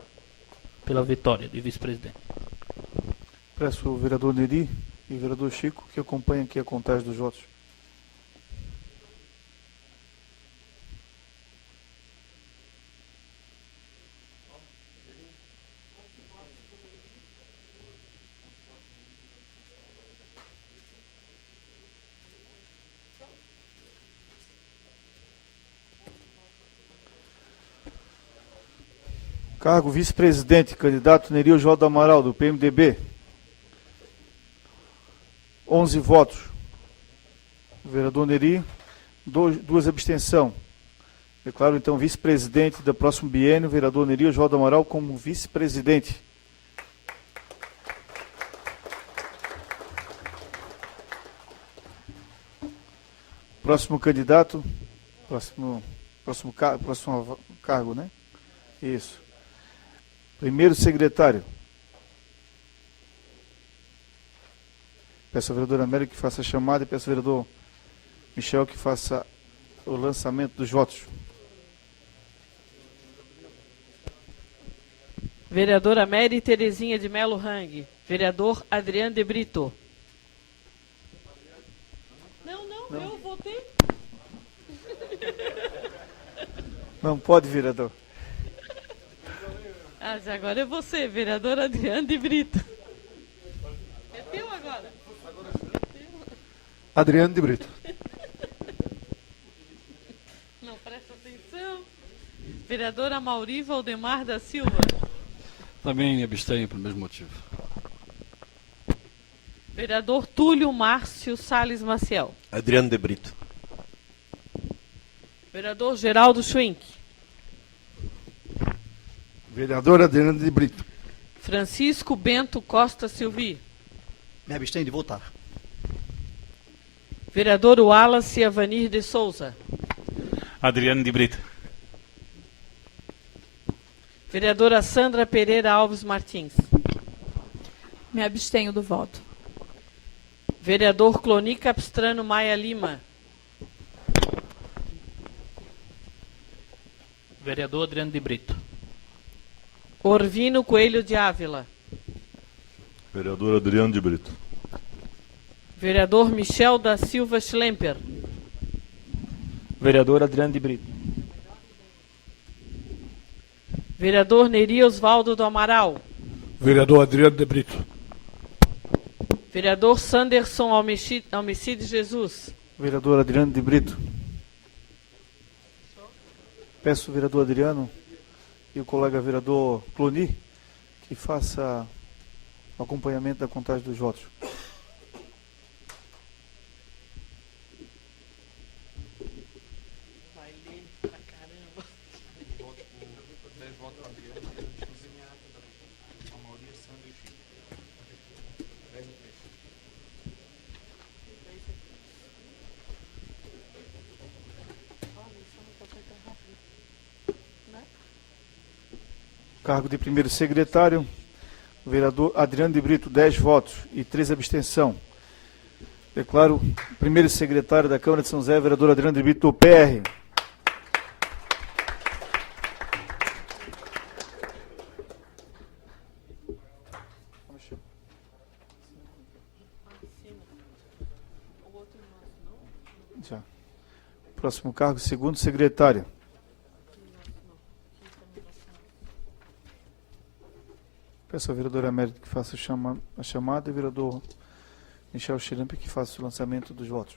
vitória de vice-presidente. Peço o vereador Neri e o vereador Chico que acompanhem aqui a contagem dos votos. Cargo vice-presidente, candidato Neri Osvaldo do Amaral, do PMDB. 11 votos. Vereador Neri, 2 abstenção. Declaro então vice-presidente do próximo biênio, vereador Neri Osvaldo do Amaral, como vice-presidente. Próximo candidato, próximo cargo, né? Isso. Primeiro secretário. Peço ao vereador Américo que faça a chamada e peço ao vereador Michel que faça o lançamento dos votos. Vereadora Mary Terezinha de Melo Rang. Vereador Adriano de Brito. Não, eu votei. Não pode, vereador. Ah, agora é você, vereador Adriano de Brito. É teu agora. Adriano de Brito. Não presta atenção. Vereadora Mauri Valdemar da Silva. Também me abstenho pelo mesmo motivo. Vereador Túlio Márcio Salles Maciel. Adriano de Brito. Vereador Geraldo Schwenk. Vereador Adriano de Brito. Francisco Bento Costa Silvi. Me abstenho de votar. Vereador Wallace Avanir de Souza. Adriano de Brito. Vereadora Sandra Pereira Alves Martins. Me abstenho do voto. Vereador Cloni Capistrano Maia Lima. Vereador Adriano de Brito. Orvino Coelho de Ávila. Vereador Adriano de Brito. Vereador Michel da Silva Schlemper. Vereador Adriano de Brito. Vereador Neri Osvaldo do Amaral. Vereador Adriano de Brito. Vereador Sanderson Almecide Jesus. Vereador Adriano de Brito. Peço ao vereador Adriano e o colega vereador Cloni que faça o acompanhamento da contagem dos votos. Vai ler pra caramba. Cargo de primeiro secretário, o vereador Adriano de Brito, 10 votos e 3 abstenção. Declaro primeiro secretário da Câmara de São José, vereador Adriano de Brito, do PR. Próximo cargo, segundo secretário. Peço ao vereador Américo que faça a chamada e o vereador Michel Chirampe que faça o lançamento dos votos.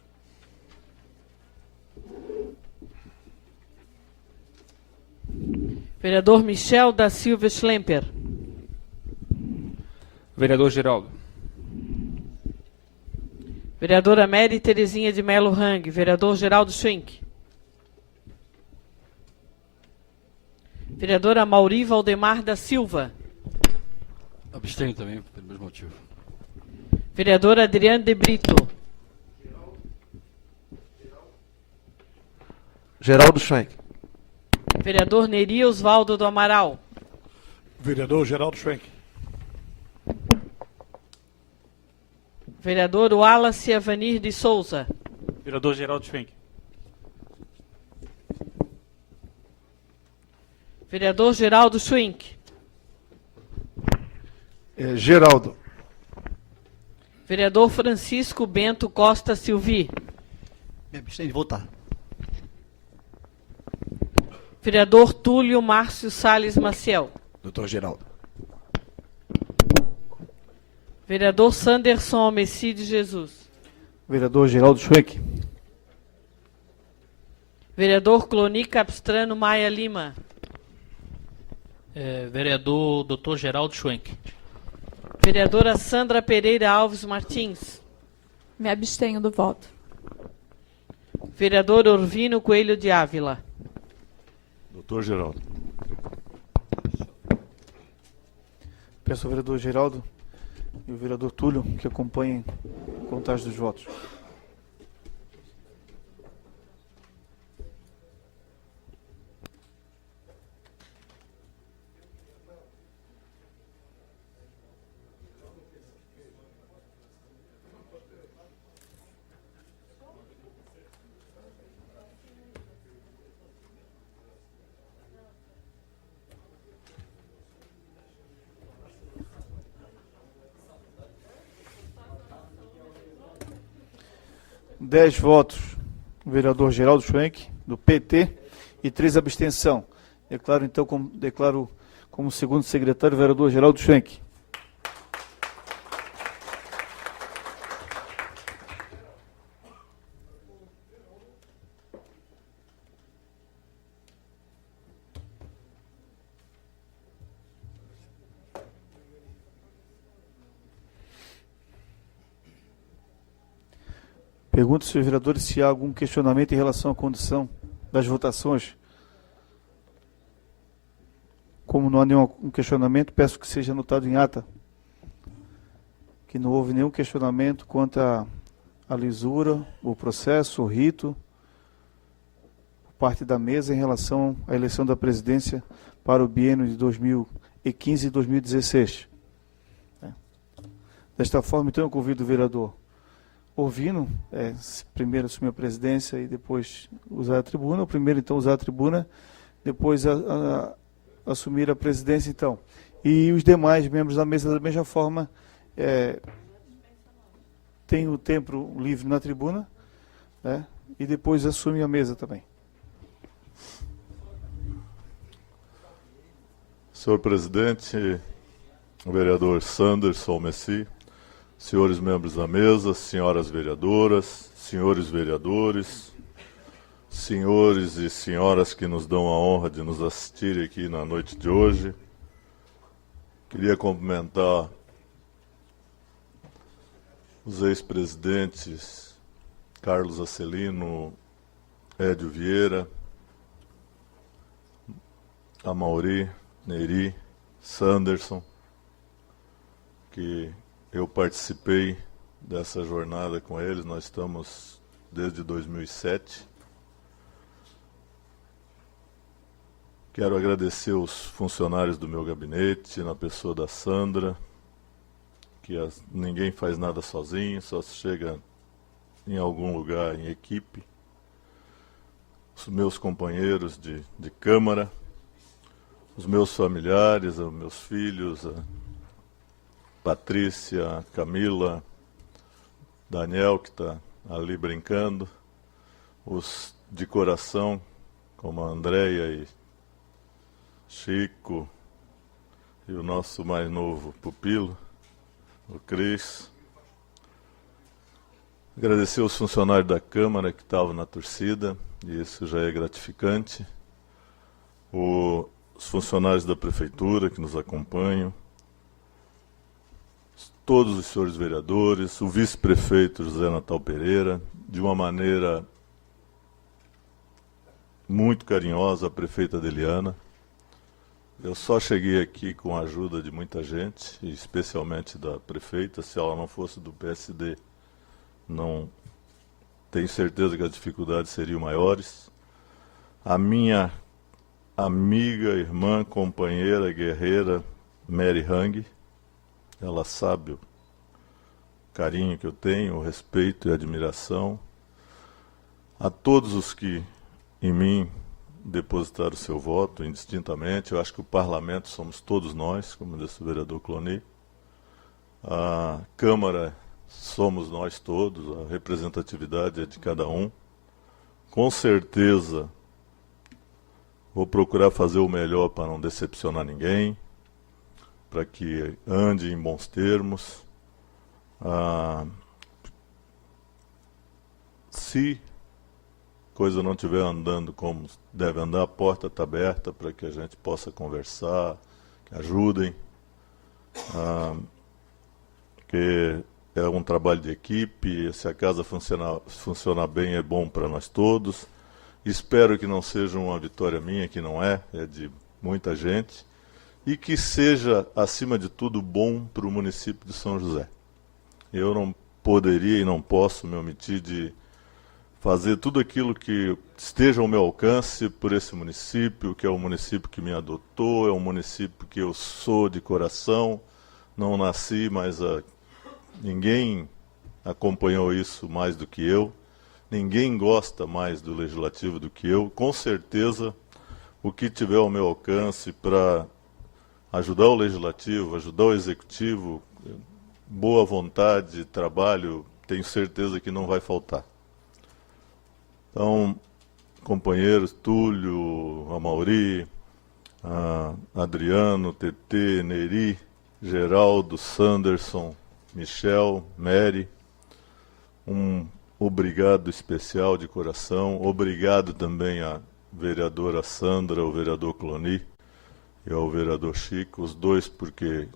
Vereador Michel da Silva Schlemper. Vereador Geraldo. Vereadora Mary Terezinha de Melo Rang. Vereador Geraldo Schwenk. Vereadora Mauri Valdemar da Silva. Abstenho também, pelo mesmo motivo. Vereador Adriano de Brito. Geraldo Schwenk. Vereador Neri Osvaldo do Amaral. Vereador Geraldo Schwenk. Vereador Wallace Avanir de Souza. Vereador Geraldo Schwenk. Vereador Geraldo Schwenk. Geraldo. Vereador Francisco Bento Costa Silvi. Me abstenho de votar. Vereador Túlio Márcio Salles Maciel. Doutor Geraldo. Vereador Sanderson Almeci de Jesus. Vereador Geraldo Schwenk. Vereador Cloni Capistrano Maia Lima. Vereador Dr. Geraldo Schwenk. Vereadora Sandra Pereira Alves Martins. Me abstenho do voto. Vereador Orvino Coelho de Ávila. Doutor Geraldo. Peço ao vereador Geraldo e o vereador Túlio que acompanhem a contagem dos votos. Dez votos, o vereador Geraldo Schwenk, do PT, e 3 abstenção. Declaro como segundo secretário o vereador Geraldo Schwenk. Pergunto, senhores vereadores, se há algum questionamento em relação à condução das votações. Como não há nenhum questionamento, peço que seja anotado em ata que não houve nenhum questionamento quanto à lisura, o processo, o rito, por parte da mesa em relação à eleição da presidência para o biênio de 2015 e 2016. Desta forma, então, eu convido o vereador Orvino, primeiro assumir a presidência e depois usar a tribuna. O primeiro, então, usar a tribuna, depois assumir a presidência, então. E os demais membros da mesa, da mesma forma, tem o tempo livre na tribuna, né, e depois assume a mesa também. Senhor presidente, o vereador Sanderson Almeci, senhores membros da mesa, senhoras vereadoras, senhores vereadores, senhores e senhoras que nos dão a honra de nos assistirem aqui na noite de hoje. Queria cumprimentar os ex-presidentes Carlos Acelino, Édio Vieira, Amauri, Neri, Sanderson, que eu participei dessa jornada com eles. Nós estamos desde 2007. Quero agradecer os funcionários do meu gabinete, na pessoa da Sandra, que ninguém faz nada sozinho, só se chega em algum lugar em equipe. Os meus companheiros de Câmara, os meus familiares, os meus filhos, a Patrícia, a Camila, Daniel, que está ali brincando, os de coração, como a Andréia e Chico e o nosso mais novo pupilo, o Cris. Agradecer aos funcionários da Câmara que estavam na torcida, e isso já é gratificante. Os funcionários da Prefeitura que nos acompanham, todos os senhores vereadores, o vice-prefeito José Natal Pereira, de uma maneira muito carinhosa, a prefeita Adeliana. Eu só cheguei aqui com a ajuda de muita gente, e especialmente da prefeita. Se ela não fosse do PSD, não tenho certeza que as dificuldades seriam maiores. A minha amiga, irmã, companheira, guerreira, Mary Hang, ela sabe o carinho que eu tenho, o respeito e a admiração. A todos os que em mim depositaram o seu voto indistintamente, eu acho que o parlamento somos todos nós, como disse o vereador Cloni. A Câmara somos nós todos, a representatividade é de cada um. Com certeza vou procurar fazer o melhor para não decepcionar ninguém, para que ande em bons termos. Se coisa não estiver andando como deve andar, a porta está aberta para que a gente possa conversar, que ajudem, que é um trabalho de equipe. Se a casa funcionar bem, é bom para nós todos. Espero que não seja uma vitória minha, que não é de muita gente, e que seja, acima de tudo, bom para o município de São José. Eu não poderia e não posso me omitir de fazer tudo aquilo que esteja ao meu alcance por esse município, que é o município que me adotou, é um município que eu sou de coração. Não nasci, mas ninguém acompanhou isso mais do que eu. Ninguém gosta mais do Legislativo do que eu. Com certeza, o que tiver ao meu alcance para ajudar o Legislativo, ajudar o Executivo, boa vontade, trabalho, tenho certeza que não vai faltar. Então, companheiros, Túlio, Amauri, Adriano, TT, Neri, Geraldo, Sanderson, Michel, Mary, um obrigado especial de coração. Obrigado também à vereadora Sandra, ao vereador Cloni e ao vereador Chico, os dois, porque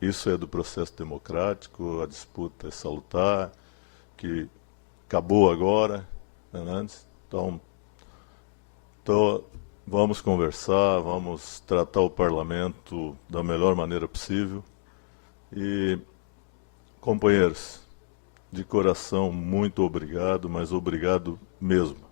isso é do processo democrático, a disputa é salutar, que acabou agora, Fernandes. Então, vamos conversar, vamos tratar o parlamento da melhor maneira possível. E, companheiros, de coração, muito obrigado, mas obrigado mesmo.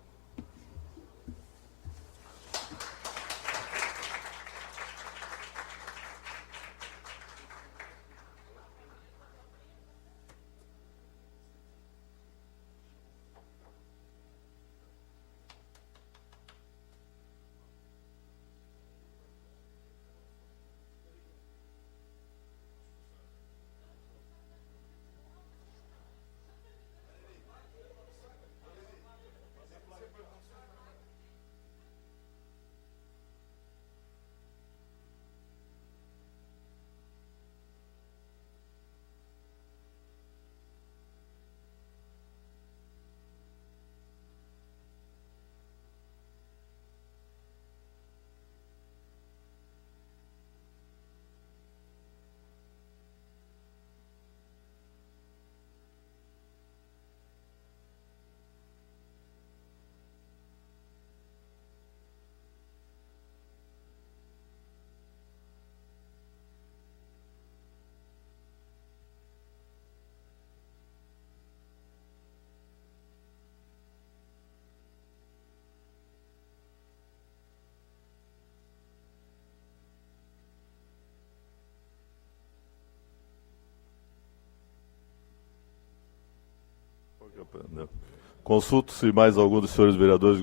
Consulto se mais algum dos senhores vereadores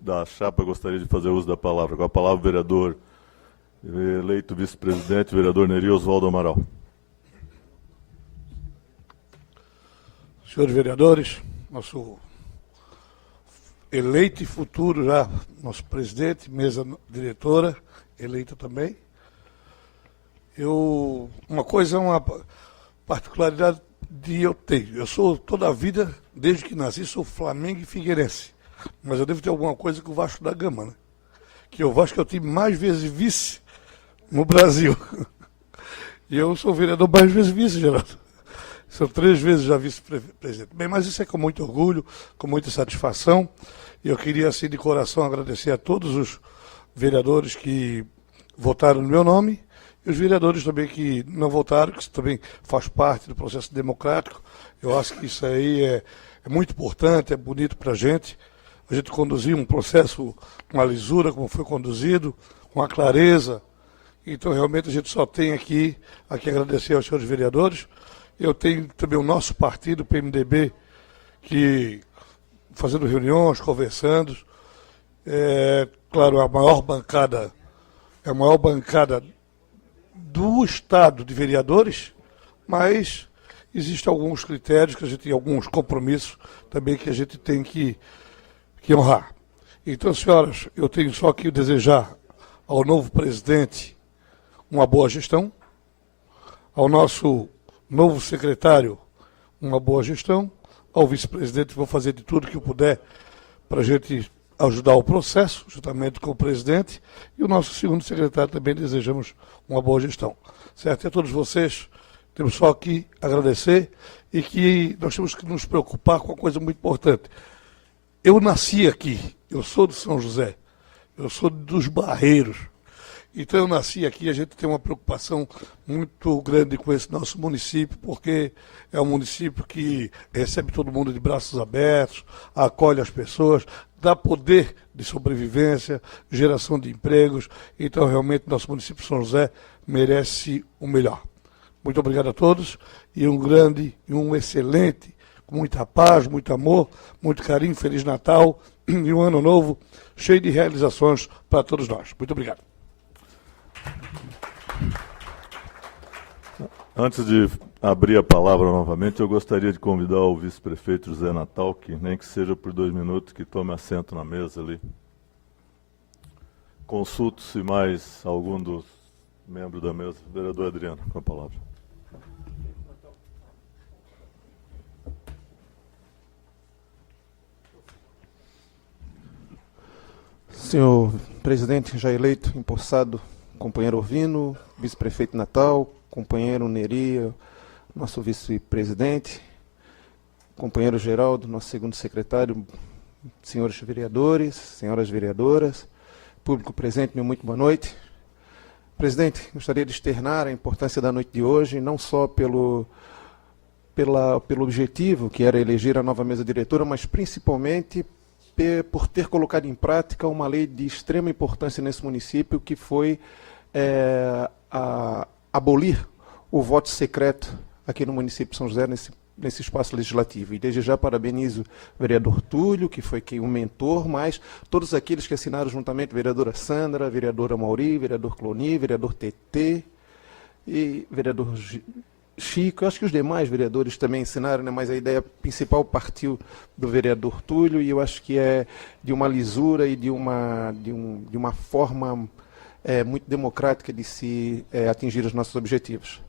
da chapa gostaria de fazer uso da palavra. Com a palavra, o vereador eleito vice-presidente, vereador Neri Oswaldo Amaral. Senhores vereadores, nosso eleito e futuro já, nosso presidente, mesa diretora, eleita também. Uma particularidade eu tenho. Eu sou, toda a vida, desde que nasci, sou Flamengo e Figueirense. Mas eu devo ter alguma coisa com o Vasco da Gama, né? Que o Vasco é o time mais vezes vice no Brasil. E eu sou vereador mais vezes vice, Geraldo. São 3 vezes já vice-presidente. Bem, mas isso é com muito orgulho, com muita satisfação. E eu queria, assim, de coração, agradecer a todos os vereadores que votaram no meu nome e os vereadores também que não votaram, que isso também faz parte do processo democrático. Eu acho que isso aí é muito importante, é bonito para a gente conduzir um processo com a lisura, como foi conduzido, com a clareza. Então, realmente, a gente só tem aqui agradecer aos senhores vereadores. Eu tenho também o nosso partido, o PMDB, que fazendo reuniões, conversando. Claro, é a maior bancada do Estado de vereadores, mas existem alguns critérios, que a gente tem alguns compromissos também que a gente tem que honrar. Então, senhoras, eu tenho só que desejar ao novo presidente uma boa gestão, ao nosso novo secretário uma boa gestão, ao vice-presidente vou fazer de tudo que eu puder para a gente ajudar o processo, juntamente com o presidente, e o nosso segundo secretário também desejamos uma boa gestão. Certo? E a todos vocês, temos só aqui agradecer e que nós temos que nos preocupar com uma coisa muito importante. Eu nasci aqui, eu sou de São José, eu sou dos Barreiros. Então eu nasci aqui, a gente tem uma preocupação muito grande com esse nosso município, porque é um município que recebe todo mundo de braços abertos, acolhe as pessoas, dá poder de sobrevivência, geração de empregos. Então realmente nosso município de São José merece o melhor. Muito obrigado a todos e um grande e um excelente, com muita paz, muito amor, muito carinho, Feliz Natal e um ano novo cheio de realizações para todos nós. Muito obrigado. Antes de abrir a palavra novamente, eu gostaria de convidar o vice-prefeito José Natal, que nem que seja por 2 minutos, que tome assento na mesa ali. Consulto se mais algum dos membros da mesa. Vereador Adriano, com a palavra. Senhor presidente já eleito, empossado, companheiro Orvino, vice-prefeito Natal, companheiro Neri, nosso vice-presidente, companheiro Geraldo, nosso segundo secretário, senhores vereadores, senhoras vereadoras, público presente, meu muito boa noite. Presidente, gostaria de externar a importância da noite de hoje, não só pelo objetivo, que era eleger a nova mesa diretora, mas principalmente por ter colocado em prática uma lei de extrema importância nesse município, que foi abolir o voto secreto aqui no município de São José, nesse espaço legislativo. E desde já parabenizo o vereador Túlio, que foi o mentor, mas todos aqueles que assinaram juntamente, vereadora Sandra, vereadora Mauri, vereador Cloni, vereador TT e vereador Chico. Eu acho que os demais vereadores também assinaram, né, mas a ideia principal partiu do vereador Túlio, e eu acho que é de uma lisura e de uma forma muito democrática de se atingir os nossos objetivos.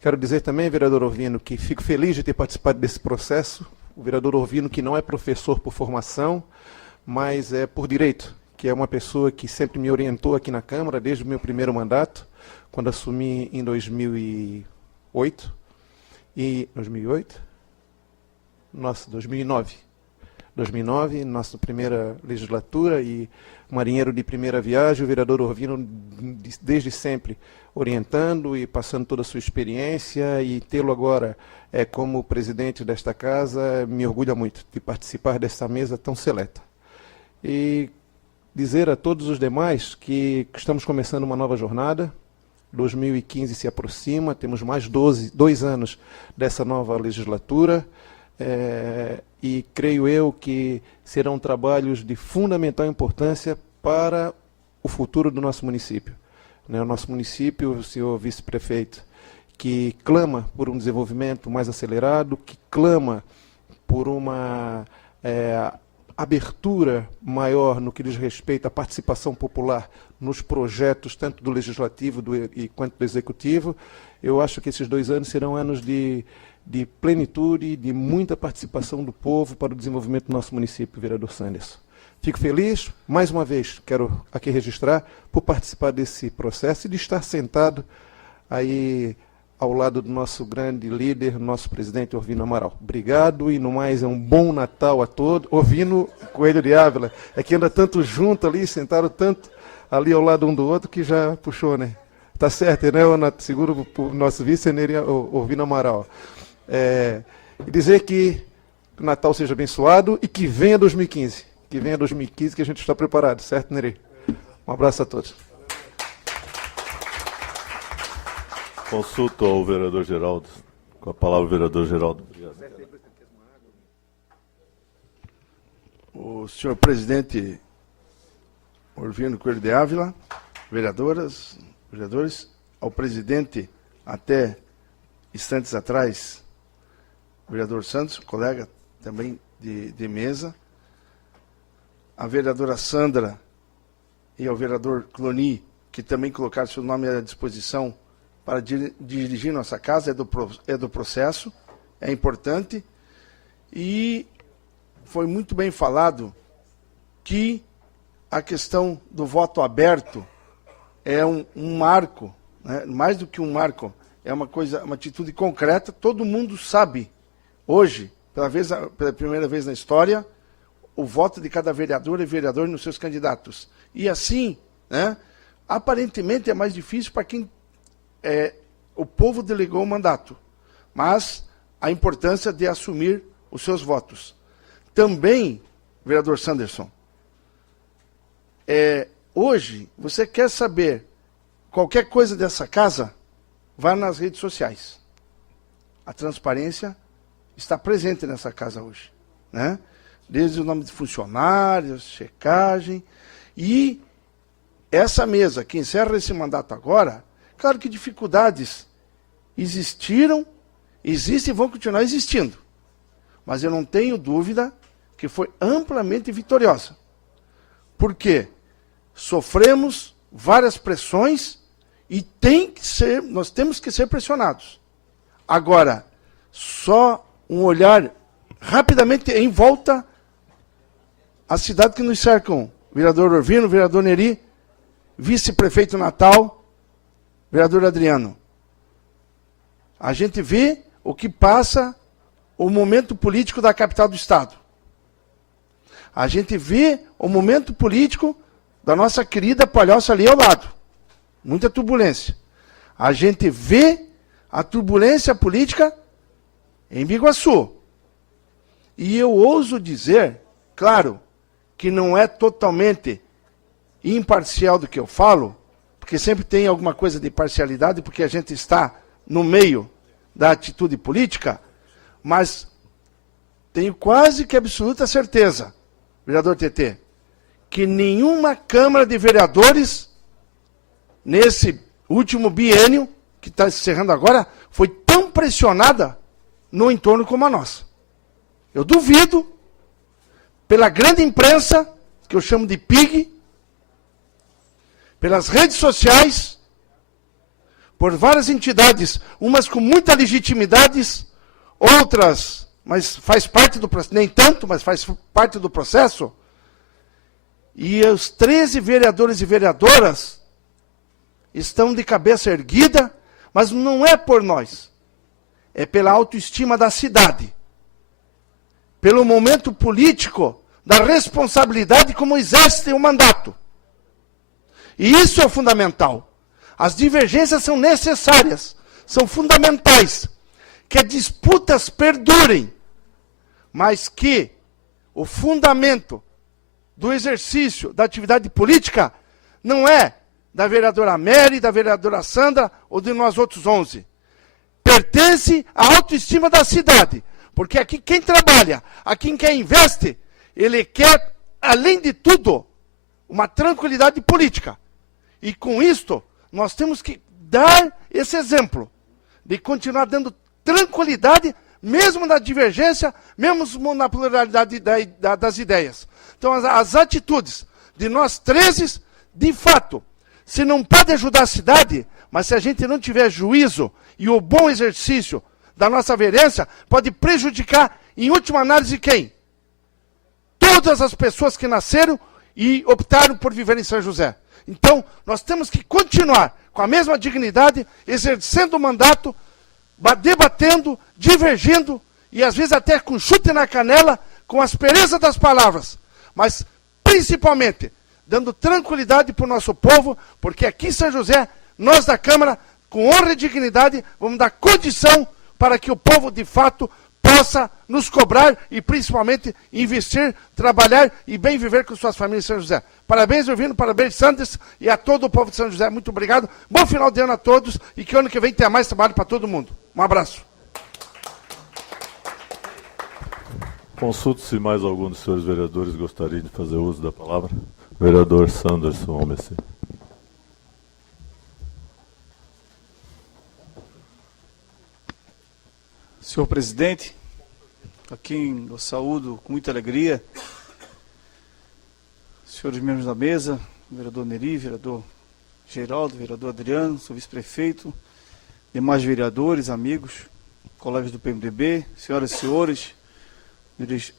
Quero dizer também, vereador Orvino, que fico feliz de ter participado desse processo. O vereador Orvino, que não é professor por formação, mas é por direito, que é uma pessoa que sempre me orientou aqui na Câmara, desde o meu primeiro mandato, quando assumi em 2009, nossa primeira legislatura, e marinheiro de primeira viagem, o vereador Orvino desde sempre orientando e passando toda a sua experiência, e tê-lo agora como presidente desta casa me orgulha muito de participar dessa mesa tão seleta. E dizer a todos os demais que estamos começando uma nova jornada. 2015 se aproxima, temos mais 2 anos dessa nova legislatura, e creio eu que serão trabalhos de fundamental importância para o futuro do nosso município. O nosso município, o senhor vice-prefeito, que clama por um desenvolvimento mais acelerado, que clama por uma abertura maior no que diz respeito à participação popular nos projetos, tanto do Legislativo quanto do Executivo. Eu acho que esses 2 anos serão anos de plenitude, de muita participação do povo para o desenvolvimento do nosso município, vereador Sanderson. Fico feliz, mais uma vez, quero aqui registrar, por participar desse processo e de estar sentado aí ao lado do nosso grande líder, nosso presidente Orvino Amaral. Obrigado e, no mais, é um bom Natal a todos. Orvino Coelho de Ávila, é que anda tanto junto ali, sentaram tanto ali ao lado um do outro, que já puxou, né? Tá certo, né? Seguro o nosso vice, Orvino Amaral. E dizer que o Natal seja abençoado e que venha 2015. Que venha 2015, que a gente está preparado, certo, Neri? Um abraço a todos. Consulto ao vereador Geraldo. Com a palavra, o vereador Geraldo. Obrigado. O senhor presidente Orvino Coelho de Ávila, vereadoras, vereadores, ao presidente, até instantes atrás, vereador Santos, colega também de mesa, a vereadora Sandra e ao vereador Cloni, que também colocaram seu nome à disposição para dirigir nossa casa, é do processo, é importante, e foi muito bem falado que a questão do voto aberto é um marco, né? Mais do que um marco, é uma atitude concreta. Todo mundo sabe, hoje, pela primeira vez na história, o voto de cada vereador e vereador nos seus candidatos. E assim, né, aparentemente é mais difícil para quem o povo delegou o mandato, mas a importância de assumir os seus votos. Também, vereador Sanderson, hoje, você quer saber qualquer coisa dessa casa, vá nas redes sociais. A transparência está presente nessa casa hoje, né? Desde o nome de funcionários, checagem, e essa mesa que encerra esse mandato agora, claro que dificuldades existem e vão continuar existindo, mas eu não tenho dúvida que foi amplamente vitoriosa. Por quê? Sofremos várias pressões e nós temos que ser pressionados. Agora, só um olhar rapidamente em volta à cidade que nos cercam. Vereador Orvino, vereador Neri, vice-prefeito Natal, vereador Adriano. A gente vê o que passa o momento político da capital do estado. A gente vê o momento político da nossa querida Palhoça ali ao lado. Muita turbulência. A gente vê a turbulência política em Biguaçu. E eu ouso dizer, claro, que não é totalmente imparcial do que eu falo, porque sempre tem alguma coisa de parcialidade, porque a gente está no meio da atitude política, mas tenho quase que absoluta certeza, vereador TT, que nenhuma Câmara de Vereadores, nesse último biênio, que está encerrando agora, foi tão pressionada no entorno como a nossa. Eu duvido, pela grande imprensa, que eu chamo de PIG, pelas redes sociais, por várias entidades, umas com muita legitimidade, outras, mas faz parte do processo, nem tanto, mas faz parte do processo, e os 13 vereadores e vereadoras estão de cabeça erguida, mas não é por nós, é pela autoestima da cidade, pelo momento político da responsabilidade como exerce o mandato. E isso é fundamental. As divergências são necessárias, são fundamentais, que as disputas perdurem, mas que o fundamento do exercício da atividade política não é da vereadora Mary, da vereadora Sandra ou de nós outros 11. Pertence à autoestima da cidade, porque aqui quem trabalha, aqui quem investe, ele quer, além de tudo, uma tranquilidade política. E com isto, nós temos que dar esse exemplo, de continuar dando tranquilidade, mesmo na divergência, mesmo na pluralidade das ideias. Então, as atitudes de nós 13, de fato, se não pode ajudar a cidade, mas se a gente não tiver juízo e o bom exercício da nossa vereança, pode prejudicar, em última análise, quem? Todas as pessoas que nasceram e optaram por viver em São José. Então, nós temos que continuar com a mesma dignidade, exercendo o mandato, debatendo, divergindo, e às vezes até com chute na canela, com a aspereza das palavras, mas principalmente dando tranquilidade para o nosso povo, porque aqui em São José, nós da Câmara, com honra e dignidade, vamos dar condição para que o povo, de fato, possa nos cobrar e, principalmente, investir, trabalhar e bem viver com suas famílias em São José. Parabéns, Elvino, parabéns, Sanders, e a todo o povo de São José. Muito obrigado. Bom final de ano a todos e que ano que vem tenha mais trabalho para todo mundo. Um abraço. Consulto se mais algum dos senhores vereadores gostaria de fazer uso da palavra. Vereador Sanderson Almecê. Senhor presidente, a quem eu saúdo com muita alegria, senhores membros da mesa, vereador Neri, vereador Geraldo, vereador Adriano, sou vice-prefeito, demais vereadores, amigos, colegas do PMDB, senhoras e senhores,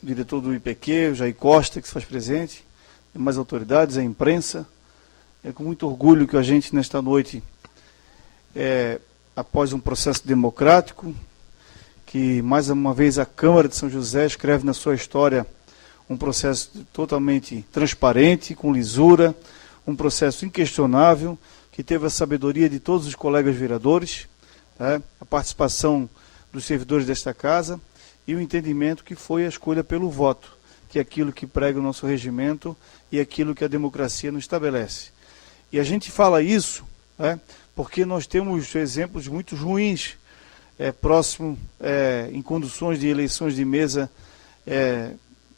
diretor do IPQ, o Jair Costa, que se faz presente, demais autoridades, a imprensa. É com muito orgulho que a gente, nesta noite, após um processo democrático, que mais uma vez a Câmara de São José escreve na sua história um processo totalmente transparente, com lisura, um processo inquestionável, que teve a sabedoria de todos os colegas vereadores, a participação dos servidores desta casa e o entendimento que foi a escolha pelo voto, que é aquilo que prega o nosso regimento e aquilo que a democracia nos estabelece. E a gente fala isso porque nós temos exemplos muito ruins próximo, em conduções de eleições de mesa,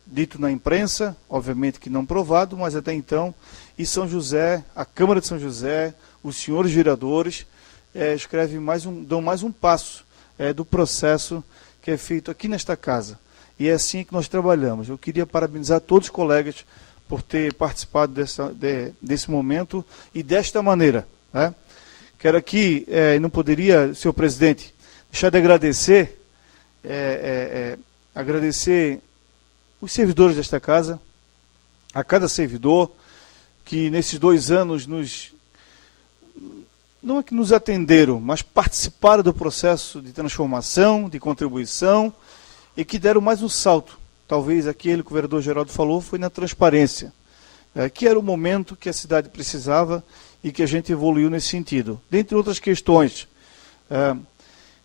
dito na imprensa, obviamente que não provado, mas até então, e São José, a Câmara de São José, os senhores vereadores, dão mais um passo do processo que é feito aqui nesta casa. E é assim que nós trabalhamos. Eu queria parabenizar todos os colegas por ter participado desse momento e desta maneira. Quero aqui, não poderia, senhor presidente, deixar de agradecer, agradecer os servidores desta casa, a cada servidor que nesses 2 anos não é que nos atenderam, mas participaram do processo de transformação, de contribuição e que deram mais um salto. Talvez aquele que o vereador Geraldo falou foi na transparência, que era o momento que a cidade precisava e que a gente evoluiu nesse sentido. Dentre outras questões,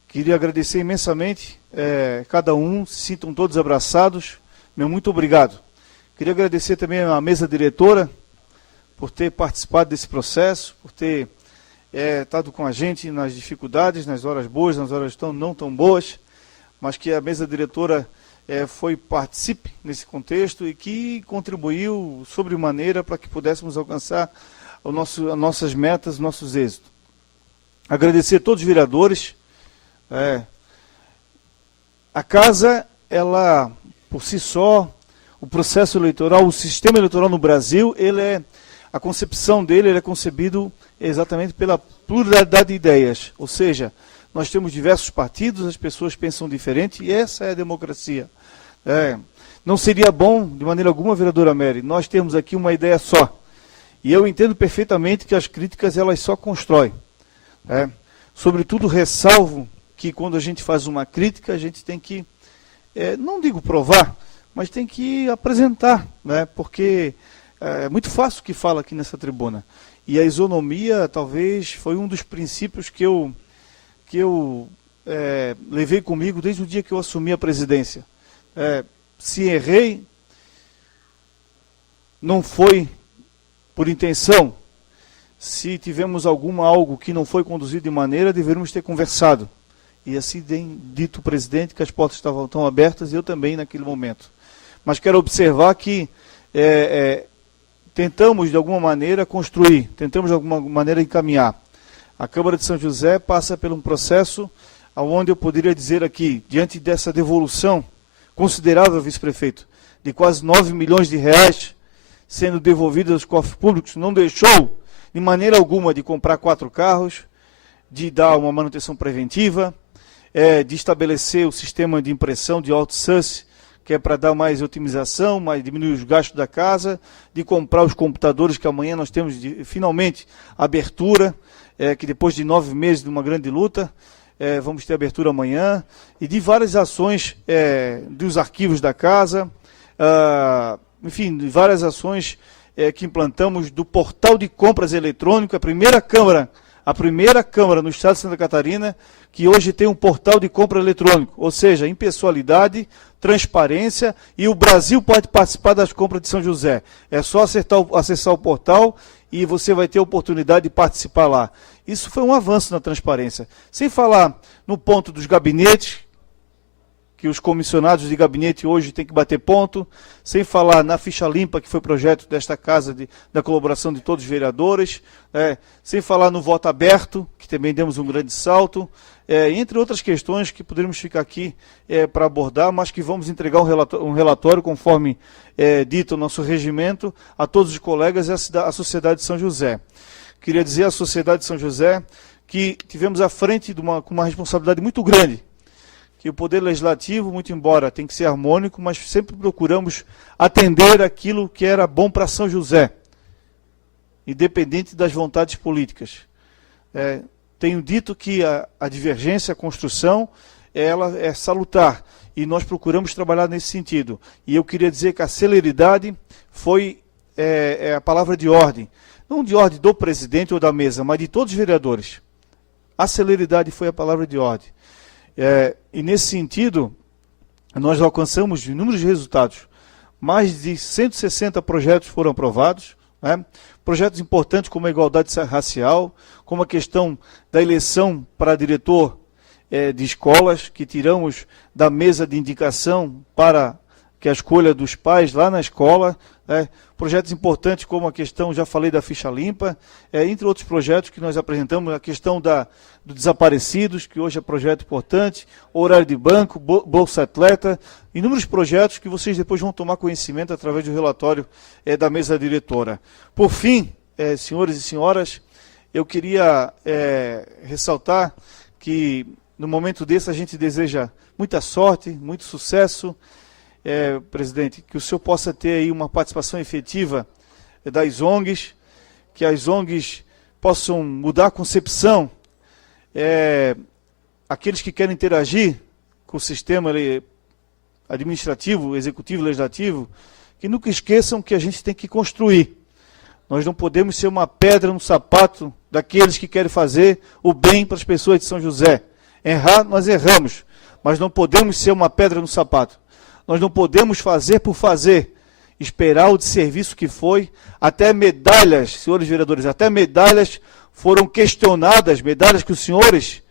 queria agradecer imensamente, cada um, se sintam todos abraçados, meu muito obrigado. Queria agradecer também à mesa diretora por ter participado desse processo, por ter estado com a gente nas dificuldades, nas horas boas, nas horas não tão boas, mas que a mesa diretora participe nesse contexto e que contribuiu sobremaneira para que pudéssemos alcançar as nossas metas, nossos êxitos. Agradecer a todos os vereadores. A casa, ela, por si só, o processo eleitoral, o sistema eleitoral no Brasil, a concepção dele é concebido exatamente pela pluralidade de ideias. Ou seja, nós temos diversos partidos, as pessoas pensam diferente, e essa é a democracia. Não seria bom, de maneira alguma, vereadora Mary, nós temos aqui uma ideia só. E eu entendo perfeitamente que as críticas, elas só constroem. Sobretudo, ressalvo que quando a gente faz uma crítica, a gente tem que, não digo provar, mas tem que apresentar, porque é muito fácil o que fala aqui nessa tribuna. E a isonomia, talvez, foi um dos princípios que eu levei comigo desde o dia que eu assumi a presidência. Se errei, não foi por intenção. Se tivemos algo que não foi conduzido de maneira, deveríamos ter conversado. E assim tem dito o presidente que as portas estavam tão abertas e eu também naquele momento. Mas quero observar que tentamos de alguma maneira construir, tentamos de alguma maneira encaminhar. A Câmara de São José passa por um processo onde eu poderia dizer aqui, diante dessa devolução considerável, vice-prefeito, de quase 9 milhões de reais sendo devolvidos aos cofres públicos, não deixou de maneira alguma de comprar 4 carros, de dar uma manutenção preventiva, de estabelecer o sistema de impressão de outsourcing, que é para dar mais otimização, diminuir os gastos da casa, de comprar os computadores, que amanhã nós temos finalmente abertura, que depois de 9 meses de uma grande luta, vamos ter abertura amanhã, e de várias ações dos arquivos da casa, enfim, de várias ações que implantamos do portal de compras eletrônico, a primeira Câmara no estado de Santa Catarina, que hoje tem um portal de compra eletrônico, ou seja, impessoalidade, transparência, e o Brasil pode participar das compras de São José. É só acessar o portal e você vai ter a oportunidade de participar lá. Isso foi um avanço na transparência. Sem falar no ponto dos gabinetes, que os comissionados de gabinete hoje têm que bater ponto, sem falar na ficha limpa, que foi projeto desta casa, da colaboração de todos os vereadores, sem falar no voto aberto, que também demos um grande salto, entre outras questões que poderíamos ficar aqui para abordar, mas que vamos entregar um relatório conforme dito o nosso regimento, a todos os colegas e à sociedade de São José. Queria dizer à sociedade de São José que tivemos à frente com uma responsabilidade muito grande, que o Poder Legislativo, muito embora tenha que ser harmônico, mas sempre procuramos atender aquilo que era bom para São José, independente das vontades políticas. Tenho dito que a divergência, a construção, ela é salutar, e nós procuramos trabalhar nesse sentido. E eu queria dizer que a celeridade foi a palavra de ordem, não de ordem do presidente ou da mesa, mas de todos os vereadores. A celeridade foi a palavra de ordem. E nesse sentido, nós alcançamos inúmeros resultados. Mais de 160 projetos foram aprovados, projetos importantes como a igualdade racial, como a questão da eleição para diretor de escolas, que tiramos da mesa de indicação para que a escolha dos pais lá na escola, projetos importantes como a questão, já falei da ficha limpa, entre outros projetos que nós apresentamos, a questão dos desaparecidos, que hoje é projeto importante, horário de banco, Bolsa Atleta, inúmeros projetos que vocês depois vão tomar conhecimento através do relatório da mesa diretora. Por fim, senhores e senhoras, eu queria ressaltar que no momento desse a gente deseja muita sorte, muito sucesso, presidente, que o senhor possa ter aí uma participação efetiva das ONGs, que as ONGs possam mudar a concepção, aqueles que querem interagir com o sistema administrativo, executivo e legislativo, que nunca esqueçam que a gente tem que construir. Nós não podemos ser uma pedra no sapato daqueles que querem fazer o bem para as pessoas de São José. Errar, nós erramos, mas não podemos ser uma pedra no sapato. Nós não podemos fazer por fazer, esperar o desserviço que foi, até medalhas, senhores vereadores, até medalhas foram questionadas, medalhas que os senhores,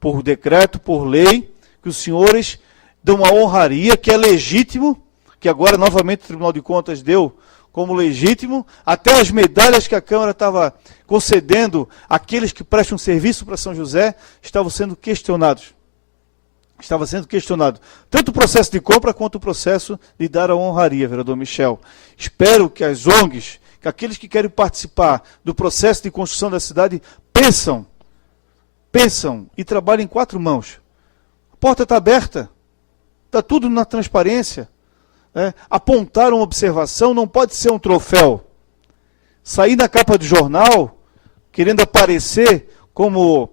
por decreto, por lei, que os senhores dão uma honraria, que é legítimo, que agora novamente o Tribunal de Contas deu como legítimo, até as medalhas que a Câmara estava concedendo àqueles que prestam serviço para São José, estavam sendo questionados. Estava sendo questionado tanto o processo de compra quanto o processo de dar a honraria, vereador Michel. Espero que as ONGs, que aqueles que querem participar do processo de construção da cidade, pensam e trabalhem em 4 mãos. A porta está aberta, está tudo na transparência. Apontar uma observação não pode ser um troféu. Sair na capa do jornal, querendo aparecer como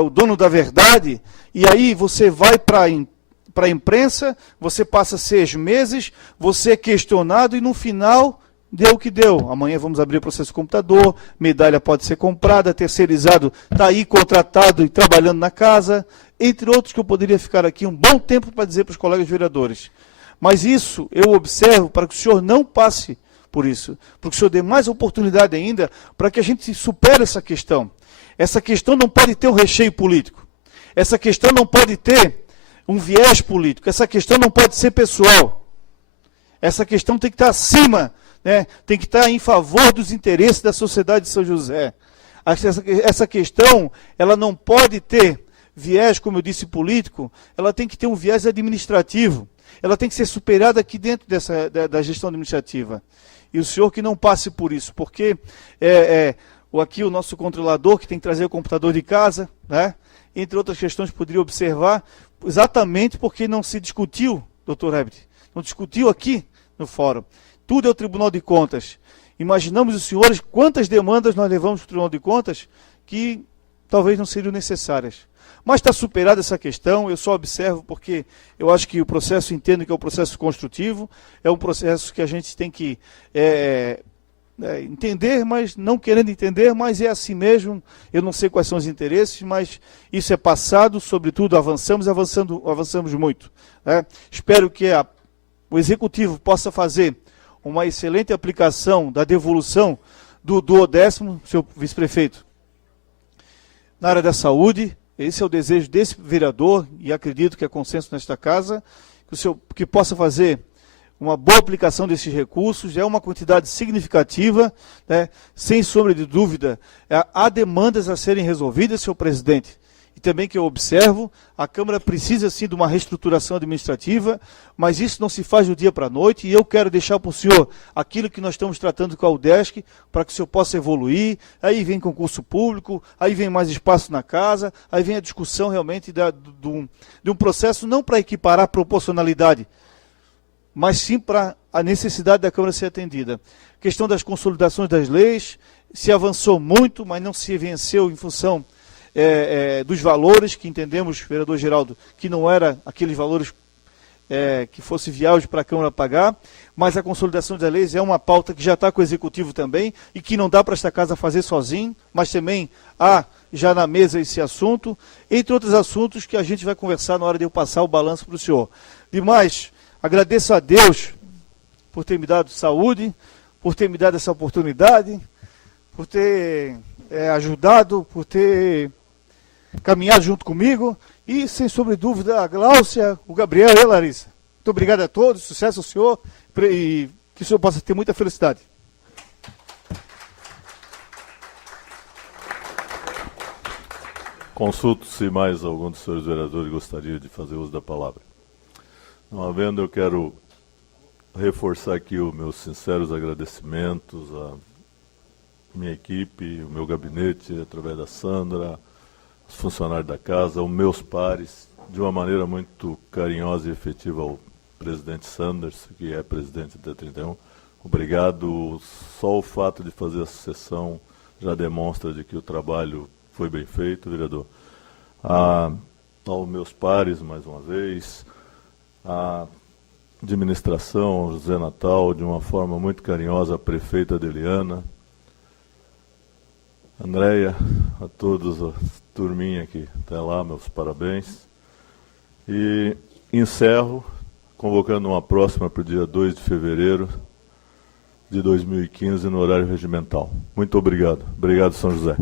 o dono da verdade, e aí você vai para a imprensa, você passa 6 meses, você é questionado e no final deu o que deu. Amanhã vamos abrir o processo de computador, medalha pode ser comprada, terceirizado está aí contratado e trabalhando na casa, entre outros que eu poderia ficar aqui um bom tempo para dizer para os colegas vereadores. Mas isso eu observo para que o senhor não passe por isso, para que o senhor dê mais oportunidade ainda para que a gente supere essa questão. Essa questão não pode ter um recheio político. Essa questão não pode ter um viés político. Essa questão não pode ser pessoal. Essa questão tem que estar acima, tem que estar em favor dos interesses da sociedade de São José. Essa questão ela não pode ter viés, como eu disse, político, ela tem que ter um viés administrativo. Ela tem que ser superada aqui dentro da gestão administrativa. E o senhor que não passe por isso, porque aqui o nosso controlador, que tem que trazer o computador de casa, né? Entre outras questões, poderia observar, exatamente porque não se discutiu, doutor Herbert, não discutiu aqui no fórum. Tudo é o Tribunal de Contas. Imaginamos os senhores quantas demandas nós levamos para o Tribunal de Contas que talvez não seriam necessárias. Mas está superada essa questão, eu só observo porque eu acho que o processo, entendo que é um processo construtivo, é um processo que a gente tem que entender, mas não querendo entender, mas é assim mesmo, eu não sei quais são os interesses, mas isso é passado, sobretudo avançamos muito. Né? Espero que o Executivo possa fazer uma excelente aplicação da devolução do 10º, senhor vice-prefeito, na área da saúde. Esse é o desejo desse vereador, e acredito que é consenso nesta casa, que o senhor que possa fazer uma boa aplicação desses recursos, é uma quantidade significativa, né? Sem sombra de dúvida, há demandas a serem resolvidas, senhor presidente. E também que eu observo, a Câmara precisa sim de uma reestruturação administrativa, mas isso não se faz do dia para a noite, e eu quero deixar para o senhor aquilo que nós estamos tratando com a UDESC, para que o senhor possa evoluir. Aí vem concurso público, aí vem mais espaço na casa, aí vem a discussão realmente de um processo não para equiparar a proporcionalidade, mas sim para a necessidade da Câmara ser atendida. Questão das consolidações das leis, se avançou muito, mas não se venceu em função dos valores, que entendemos, vereador Geraldo, que não era aqueles valores que fosse viável para a Câmara pagar, mas a consolidação das leis é uma pauta que já está com o Executivo também, e que não dá para esta casa fazer sozinho, mas também há já na mesa esse assunto, entre outros assuntos que a gente vai conversar na hora de eu passar o balanço para o senhor. Demais, agradeço a Deus por ter me dado saúde, por ter me dado essa oportunidade, por ter ajudado, por ter caminhado junto comigo, e sem sombra de dúvida a Gláucia, o Gabriel e a Larissa. Muito obrigado a todos, sucesso ao senhor, e que o senhor possa ter muita felicidade. Consulto se mais algum dos senhores vereadores gostaria de fazer uso da palavra. Não havendo, eu quero reforçar aqui os meus sinceros agradecimentos à minha equipe, o meu gabinete, através da Sandra, os funcionários da casa, aos meus pares, de uma maneira muito carinhosa e efetiva ao presidente Sanders, que é presidente da 31. Obrigado. Só o fato de fazer essa sessão já demonstra de que o trabalho foi bem feito, vereador. Aos meus pares, mais uma vez, a administração, José Natal, de uma forma muito carinhosa, a prefeita Adeliana, Andréia, a todos, a turminha que está lá, meus parabéns. E encerro convocando uma próxima para o dia 2 de fevereiro de 2015, no horário regimental. Muito obrigado. Obrigado, São José.